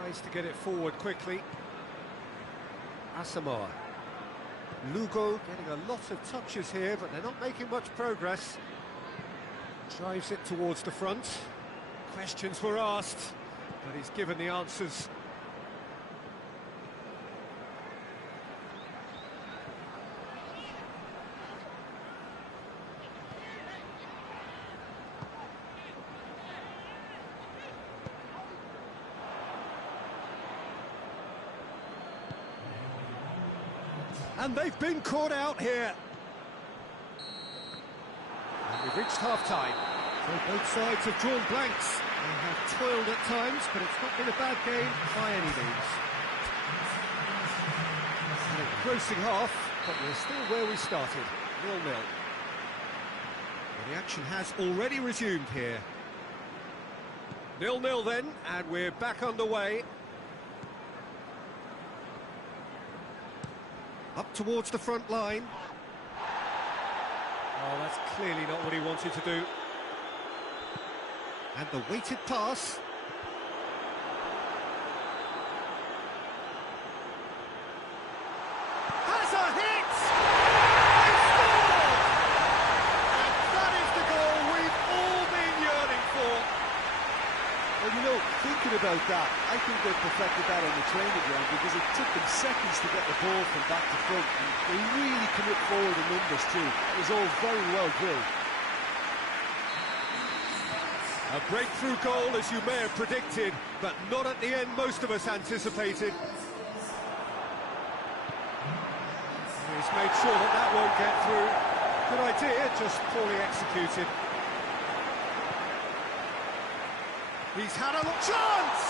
Tries to get it forward quickly. Asamoah. Lugo getting a lot of touches here, but they're not making much progress. Drives it towards the front. Questions were asked, but he's given the answers. And they've been caught out here. And we've reached half-time. So both sides have drawn blanks. They have toiled at times, but it's not been a bad game by any means. An engrossing half, but we're still where we started, 0-0. Well, the action has already resumed here. 0-0 then, and we're back underway. Up towards the front line. Oh, that's clearly not what he wanted to do. And the weighted pass. Has a hit! They scored! And that is the goal we've all been yearning for. Well, you know, thinking about that, I think they perfected that on the training ground because it took them seconds to get the ball from back to front. And they really commit forward in numbers too. It was all very well drilled. A breakthrough goal, as you may have predicted, but not at the end most of us anticipated. He's made sure that that won't get through. Good idea, just poorly executed. He's had a chance!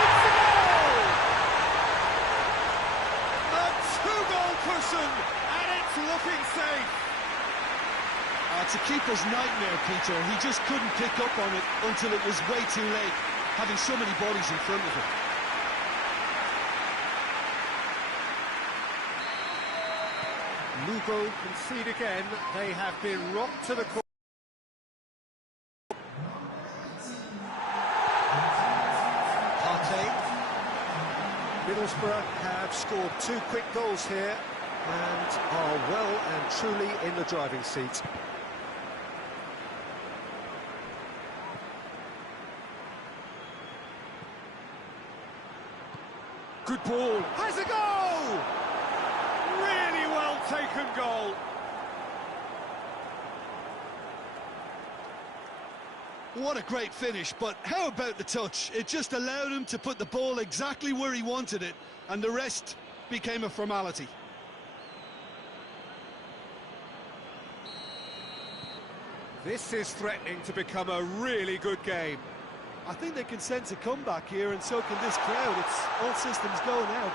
It's a goal! A two-goal cushion, and And it's looking safe. It's a keeper's nightmare, Peter. He just couldn't pick up on it until it was way too late, having so many bodies in front of him. Lugo concede again. They have been rocked to the corner. Middlesbrough have scored 2 quick goals here and are well and truly in the driving seat. Good ball. Has a goal! Really well taken goal. What a great finish, but how about the touch? It just allowed him to put the ball exactly where he wanted it, and the rest became a formality. This is threatening to become a really good game. I think they can sense a comeback here, and so can this crowd. It's all systems go now.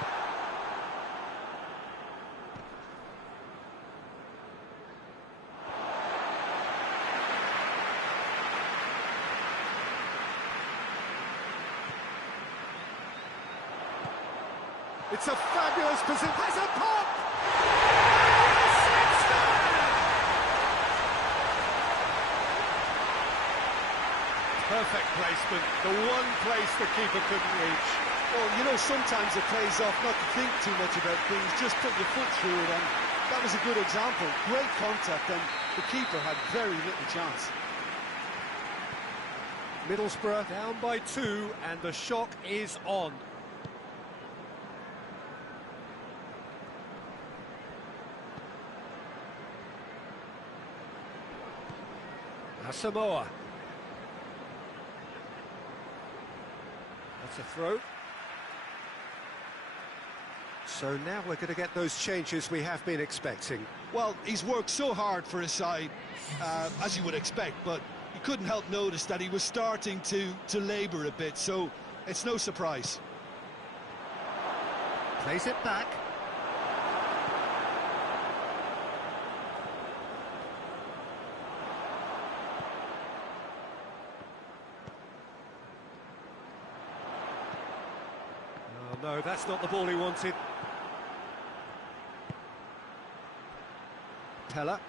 It's a fabulous position. Has a pop! Perfect placement. The one place the keeper couldn't reach. Well, you know, sometimes it pays off not to think too much about things, just put your foot through it, and that was a good example. Great contact, and the keeper had very little chance. Middlesbrough down by 2, and the shock is on. Samoa. That's a throw. So now we're going to get those changes we have been expecting. Well, he's worked so hard for his side, as you would expect, but you couldn't help notice that he was starting to labour a bit, so it's no surprise. Plays it back. No, that's not the ball he wanted. Pella.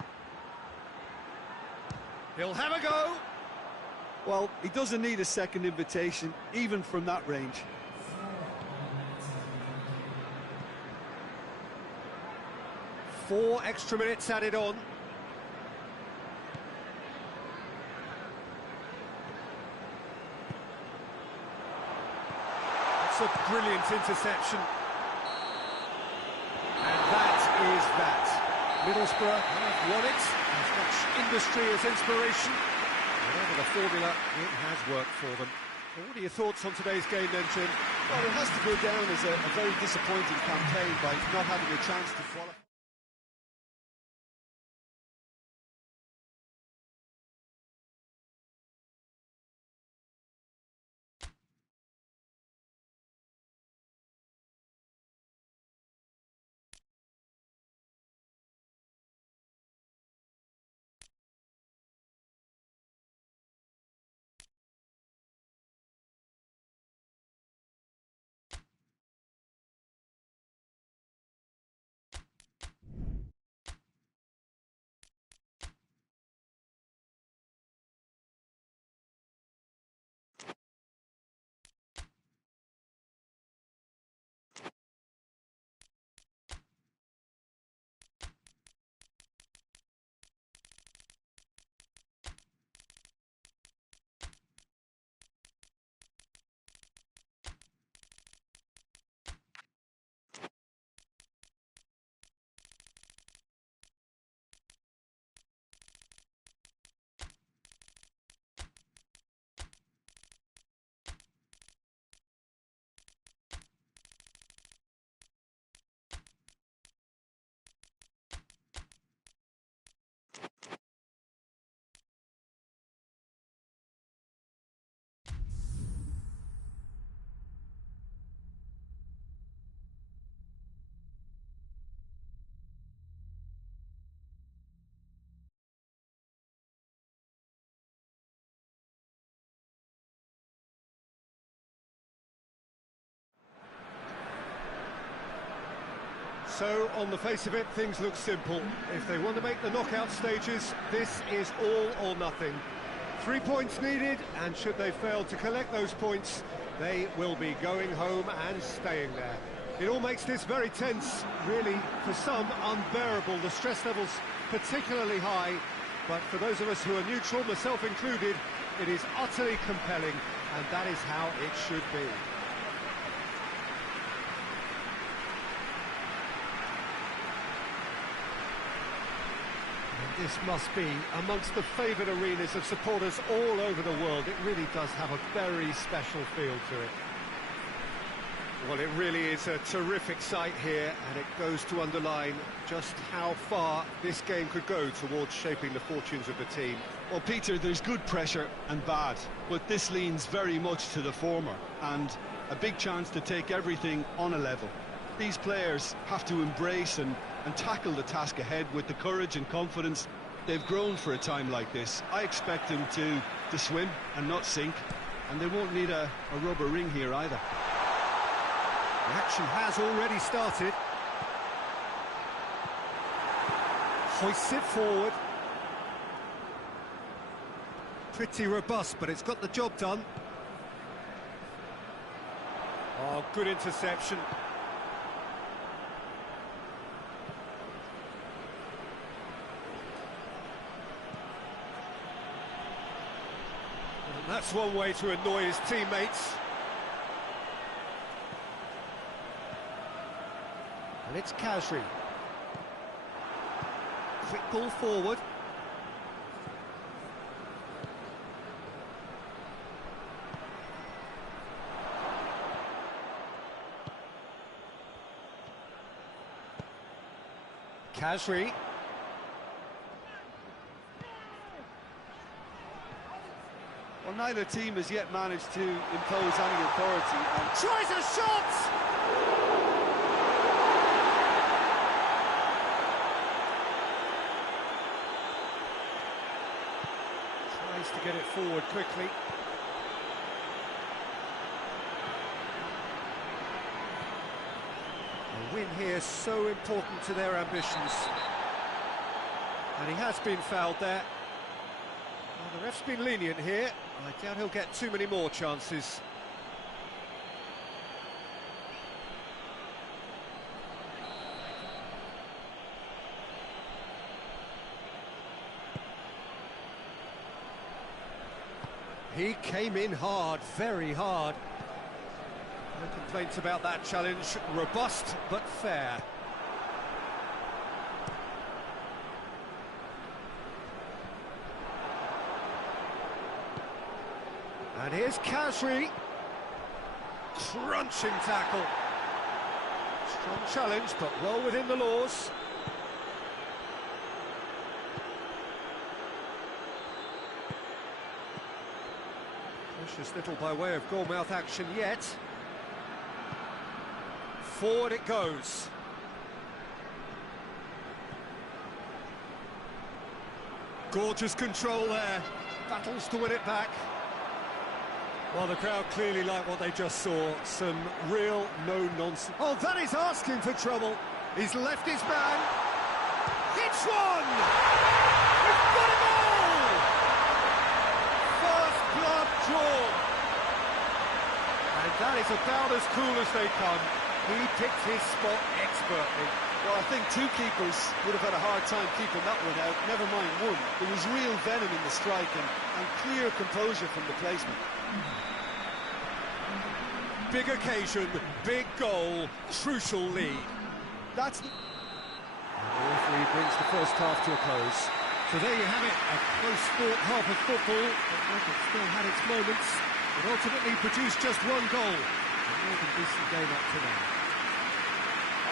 He'll have a go. Well, he doesn't need a second invitation, even from that range. Four extra minutes added on. That's a brilliant interception. And that is that. Middlesbrough have won it. As much industry as inspiration. Whatever the formula, it has worked for them. Well, what are your thoughts on today's game then, Jim? Well, it has to go down as a very disappointing campaign by not having a chance to qualify. So, on the face of it, things look simple. If they want to make the knockout stages, this is all or nothing. 3 points needed, and should they fail to collect those points, they will be going home and staying there. It all makes this very tense, really, for some, unbearable. The stress levels particularly high, but for those of us who are neutral, myself included, it is utterly compelling, and that is how it should be. And this must be amongst the favoured arenas of supporters all over the world. It really does have a very special feel to it. Well, it really is a terrific sight here, and it goes to underline just how far this game could go towards shaping the fortunes of the team. Well, Peter, there's good pressure and bad, but this leans very much to the former, and a big chance to take everything on a level. These players have to embrace and tackle the task ahead with the courage and confidence they've grown for a time like this. I expect them to swim and not sink, and they won't need a rubber ring here either. The action has already started. Hoists it forward. Pretty robust, but it's got the job done. Oh, good interception. And that's one way to annoy his teammates. And it's Khazri. Quick ball forward. Khazri. Well, neither team has yet managed to impose any authority and Tries a shot! To get it forward quickly. A win here so important to their ambitions. And he has been fouled there. Well, the ref's been lenient here. I doubt he'll get too many more chances. He came in hard, very hard. No complaints about that challenge. Robust, but fair. And here's Khazri. Crunching tackle. Strong challenge, but well within the laws. Precious little by way of goalmouth action yet. Forward it goes. Gorgeous control there. Battles to win it back. Well, the crowd clearly like what they just saw. Some real no-nonsense. Oh, that is asking for trouble. He's left his man. Hits one! We've got a goal! First blood drawn. And that is about as cool as they come. He picked his spot expertly. Well, I think two keepers would have had a hard time keeping that one out, never mind one. There was real venom in the strike and clear composure from the placement. Big occasion, big goal, crucial lead. That's... And the referee brings the first half to a close. So there you have it, a close-fought half of football. It still had its moments. It ultimately produced just one goal. A more than decent game up to now.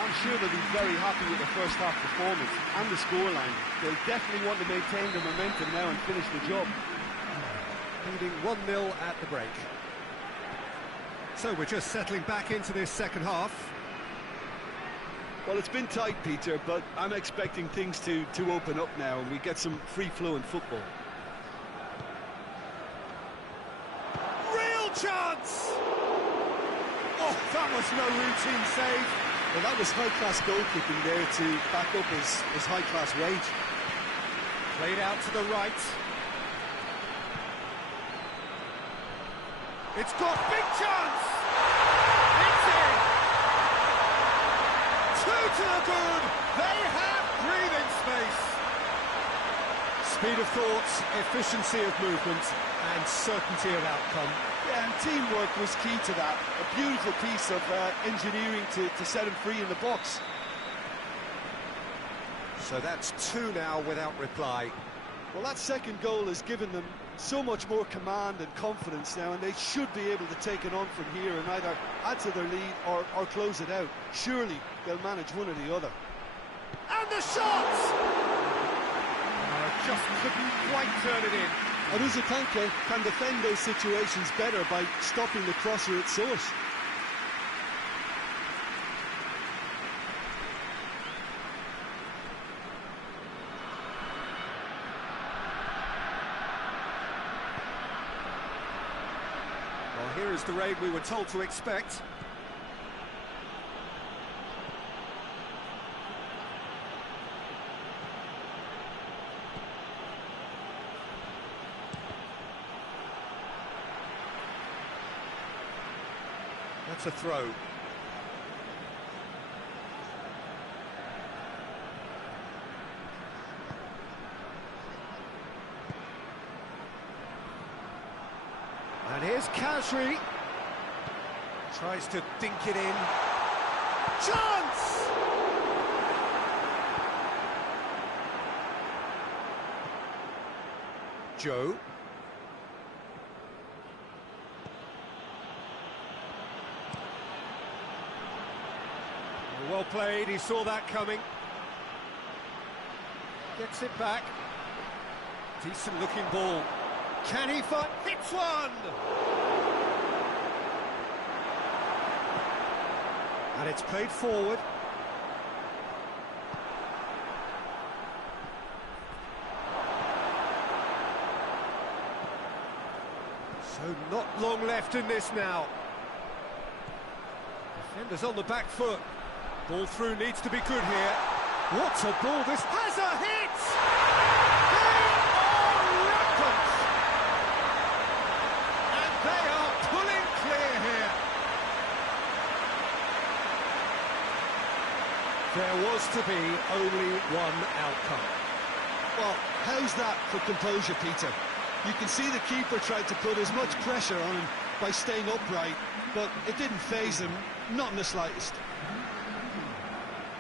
I'm sure they'll be very happy with the first half performance and the scoreline. They'll definitely want to maintain the momentum now and finish the job. Leading 1-0 at the break. So we're just settling back into this second half. Well, it's been tight, Peter, but I'm expecting things to open up now and we get some free-flowing football. Real chance! Oh, that was no routine save. Well, that was high-class goalkeeping there to back up his high-class wage. Played out to the right. It's got big chance! It's in! Two to the good! They have breathing space! Speed of thought, efficiency of movement, and certainty of outcome. Yeah, and teamwork was key to that. A beautiful piece of engineering to set him free in the box. So that's two now without reply. Well, that second goal has given them so much more command and confidence now, and they should be able to take it on from here and either add to their lead or close it out. Surely they'll manage one or the other. And the shot! Just couldn't quite turn it in. Uruguay can defend those situations better by stopping the crosser at source. Well, here is the raid we were told to expect. That's a throw. And here's Kashri. Tries to dink it in. Chance! Joe. Well played, he saw that coming. Gets it back. Decent looking ball. Can he find? Hits one! And it's played forward. So not long left in this now. Defenders on the back foot. Ball through needs to be good here. What a ball, this has a hit! They are rampant! And they are pulling clear here. There was to be only one outcome. Well, how's that for composure, Peter? You can see the keeper tried to put as much pressure on him by staying upright, but it didn't faze him, not in the slightest.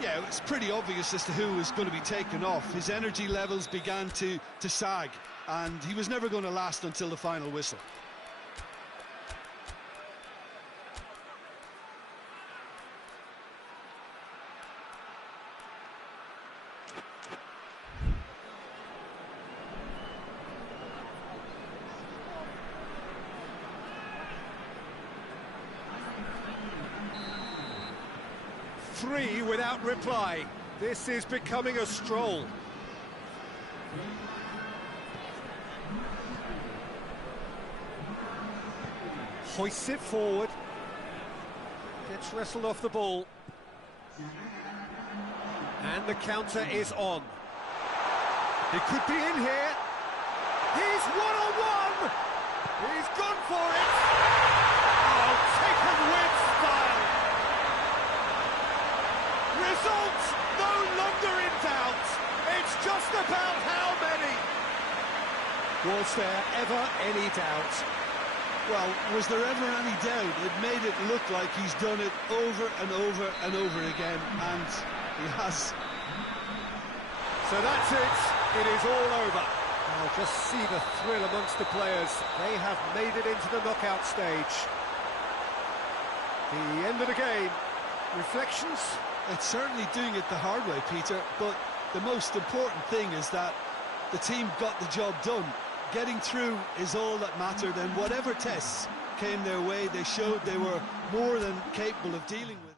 Yeah, it's pretty obvious as to who was going to be taken off. His energy levels began to sag, and he was never going to last until the final whistle. Three without reply. This is becoming a stroll. Hoists it forward. Gets wrestled off the ball. And the counter is on. He could be in here. He's one-on-one! He's gone for it! Oh, taken with style! Results no longer in doubt. It's just about how many. Was there ever any doubt? Well, was there ever any doubt? It made it look like he's done it over and over and over again, and he has. So that's it. It is all over. Now just see the thrill amongst the players. They have made it into the knockout stage. The end of the game. Reflections? It's certainly doing it the hard way, Peter, but the most important thing is that the team got the job done. Getting through is all that mattered, and whatever tests came their way, they showed they were more than capable of dealing with.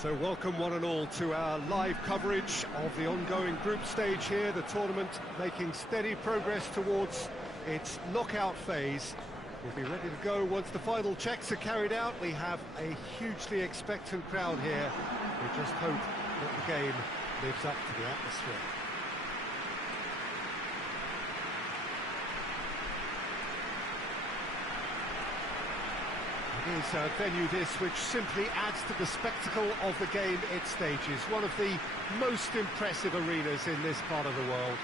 So welcome one and all to our live coverage of the ongoing group stage here, the tournament making steady progress towards its knockout phase. We'll be ready to go once the final checks are carried out. We have a hugely expectant crowd here. We just hope that the game lives up to the atmosphere. It is a venue this which simply adds to the spectacle of the game it stages. One of the most impressive arenas in this part of the world.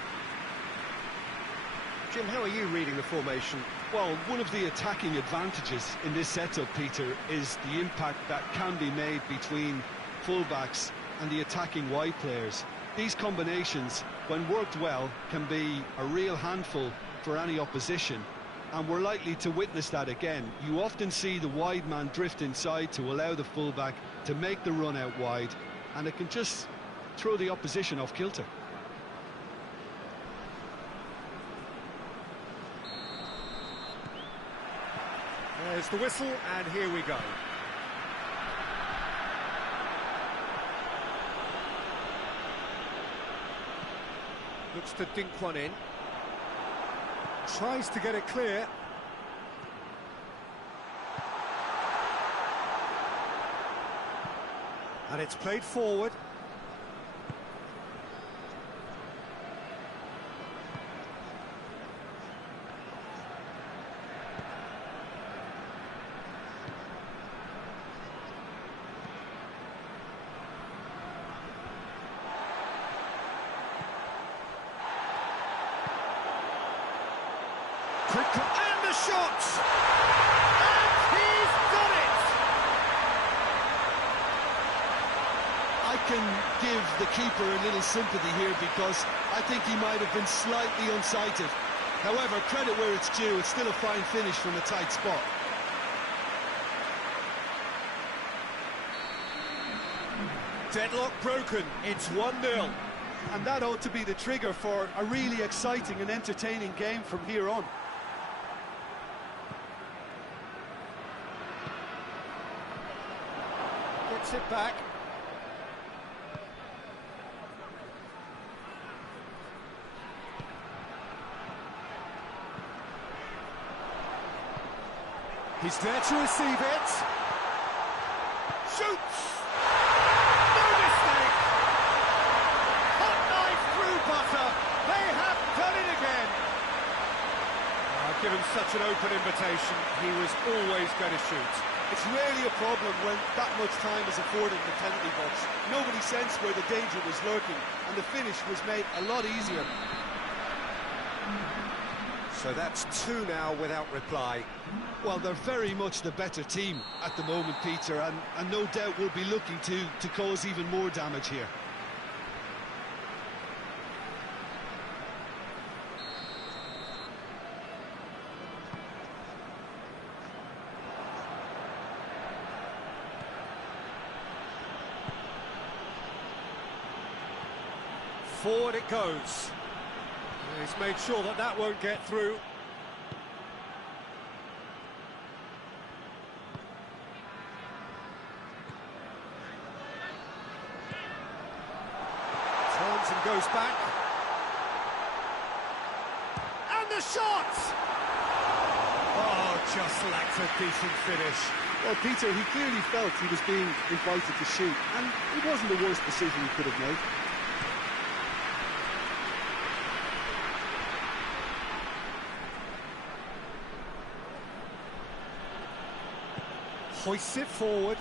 Jim, how are you reading the formation? Well, one of the attacking advantages in this setup, Peter, is the impact that can be made between fullbacks and the attacking wide players. These combinations, when worked well, can be a real handful for any opposition. And we're likely to witness that again. You often see the wide man drift inside to allow the fullback to make the run out wide, and it can just throw the opposition off kilter. There's the whistle, and here we go. Looks to dink one in. Tries to get it clear. And it's played forward. And the shot! And he's done it! I can give the keeper a little sympathy here because I think he might have been slightly unsighted. However, credit where it's due, it's still a fine finish from a tight spot. Deadlock broken, it's 1-0. And that ought to be the trigger for a really exciting and entertaining game from here on. Gets it back. He's there to receive it. Shoots! No mistake! Hot knife through butter. They have done it again. Given such an open invitation, he was always going to shoot. It's rarely a problem when that much time is afforded in the penalty box. Nobody sensed where the danger was lurking, and the finish was made a lot easier. So that's 2 now without reply. Well, they're very much the better team at the moment, Peter, and no doubt will be looking to cause even more damage here. Forward it goes. He's made sure that that won't get through. Turns and goes back. And the shot! Oh, just lacked a decent finish. Well, Peter, he clearly felt he was being invited to shoot, and it wasn't the worst decision he could have made. Hoists it forward.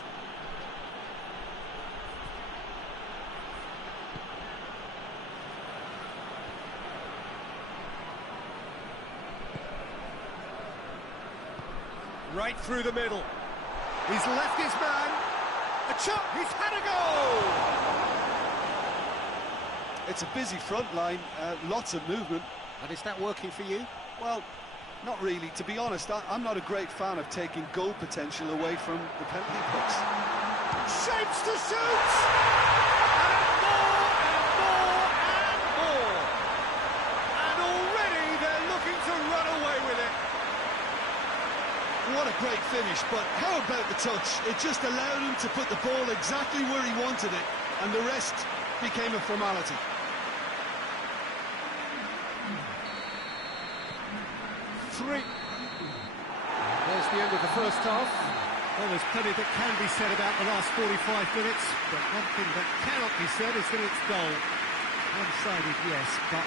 Right through the middle. He's left his man. A chop, he's had a goal! It's a busy front line, lots of movement. And is that working for you? Well, not really. To be honest, I'm not a great fan of taking goal potential away from the penalty box. Shapes to shoot! And more, and more, and more! And already they're looking to run away with it. what a great finish, but how about the touch? It just allowed him to put the ball exactly where he wanted it, and the rest became a formality. There's the end of the first half. Well, there's plenty that can be said about the last 45 minutes, but one thing that cannot be said is that it's dull. One-sided, yes, but...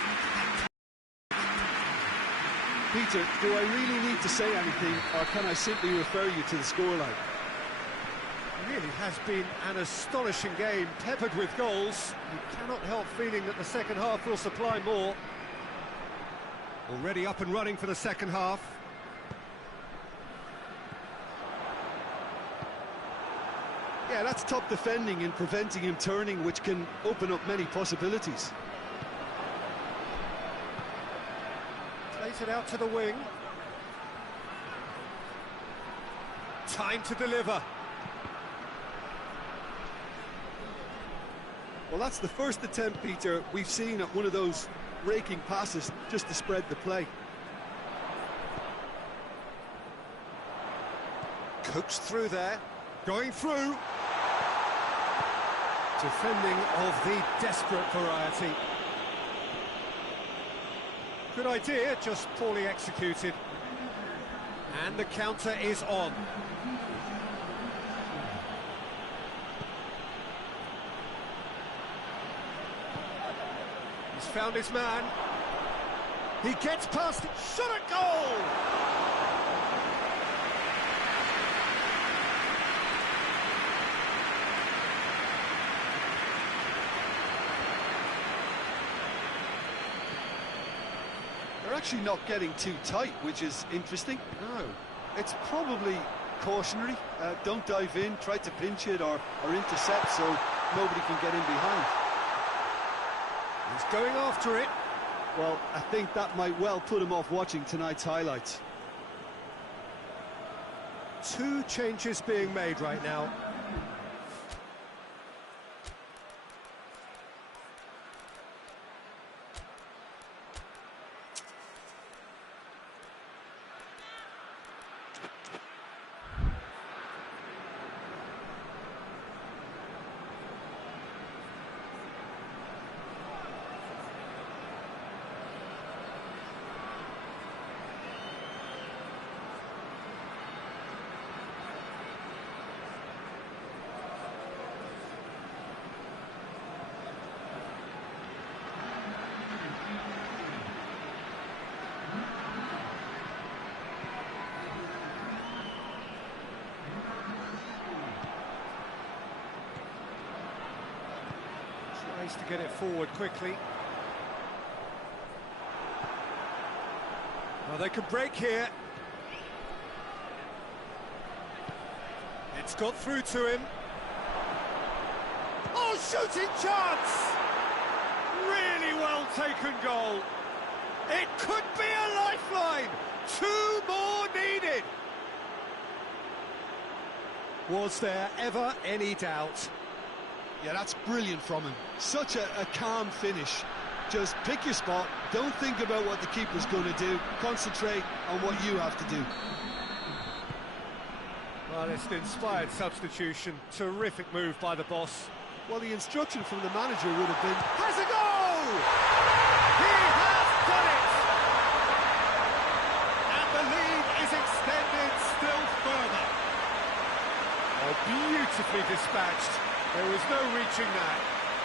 Peter, do I really need to say anything, or can I simply refer you to the scoreline? It really has been an astonishing game, peppered with goals. You cannot help feeling that the second half will supply more. Already up and running for the second half. Yeah, that's top defending and preventing him turning, which can open up many possibilities. Plays it out to the wing. Time to deliver. Well, that's the first attempt, Peter, we've seen at one of those raking passes just to spread the play. Coaxed through there. Going through. Defending of the desperate variety. Good idea, just poorly executed. And the counter is on. He's found his man. He gets past it. Shot at goal! They're actually not getting too tight, which is interesting. No. It's probably cautionary. Don't dive in, try to pinch it or intercept so nobody can get in behind. He's going after it. Well, I think that might well put him off watching tonight's highlights. Two changes being made right now. To get it forward quickly. Well, they could break here. It's got through to him. Oh, shooting chance! Really well taken goal. It could be a lifeline. Two more needed. Was there ever any doubt? Yeah, that's brilliant from him. Such a calm finish. Just pick your spot, don't think about what the keeper's going to do, concentrate on what you have to do. Well, it's an inspired substitution. Terrific move by the boss. Well, the instruction from the manager would have been... Has a goal! He has done it! And the lead is extended still further. Oh, beautifully dispatched. There was no reaching that.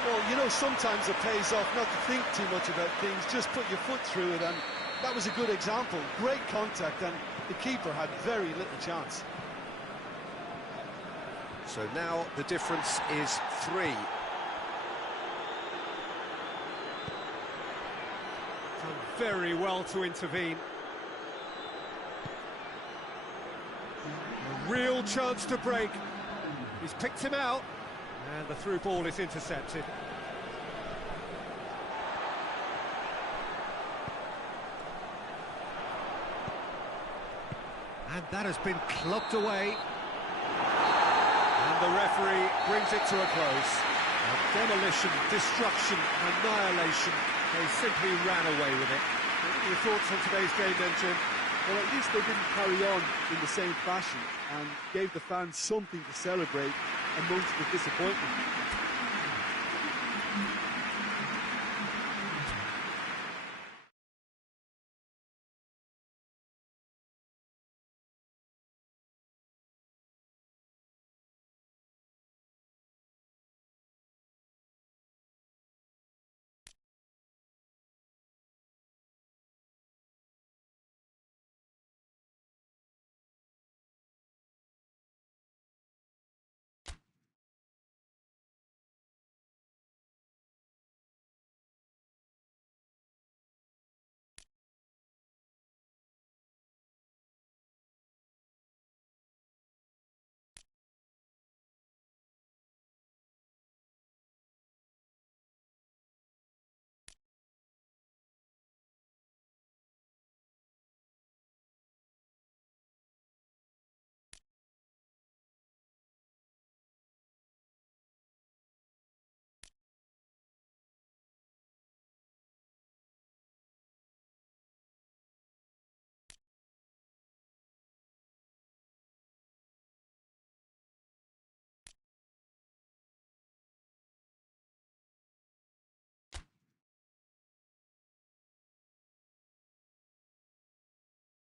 Well, you know, sometimes it pays off not to think too much about things, just put your foot through it, and that was a good example. Great contact, and the keeper had very little chance. So now the difference is 3. Done very well to intervene. A real chance to break. He's picked him out. And the through ball is intercepted. And that has been clubbed away. And the referee brings it to a close. Demolition, destruction, annihilation. They simply ran away with it. What are your thoughts on today's game then, Jim? Well, at least they didn't carry on in the same fashion and gave the fans something to celebrate amongst the disappointment.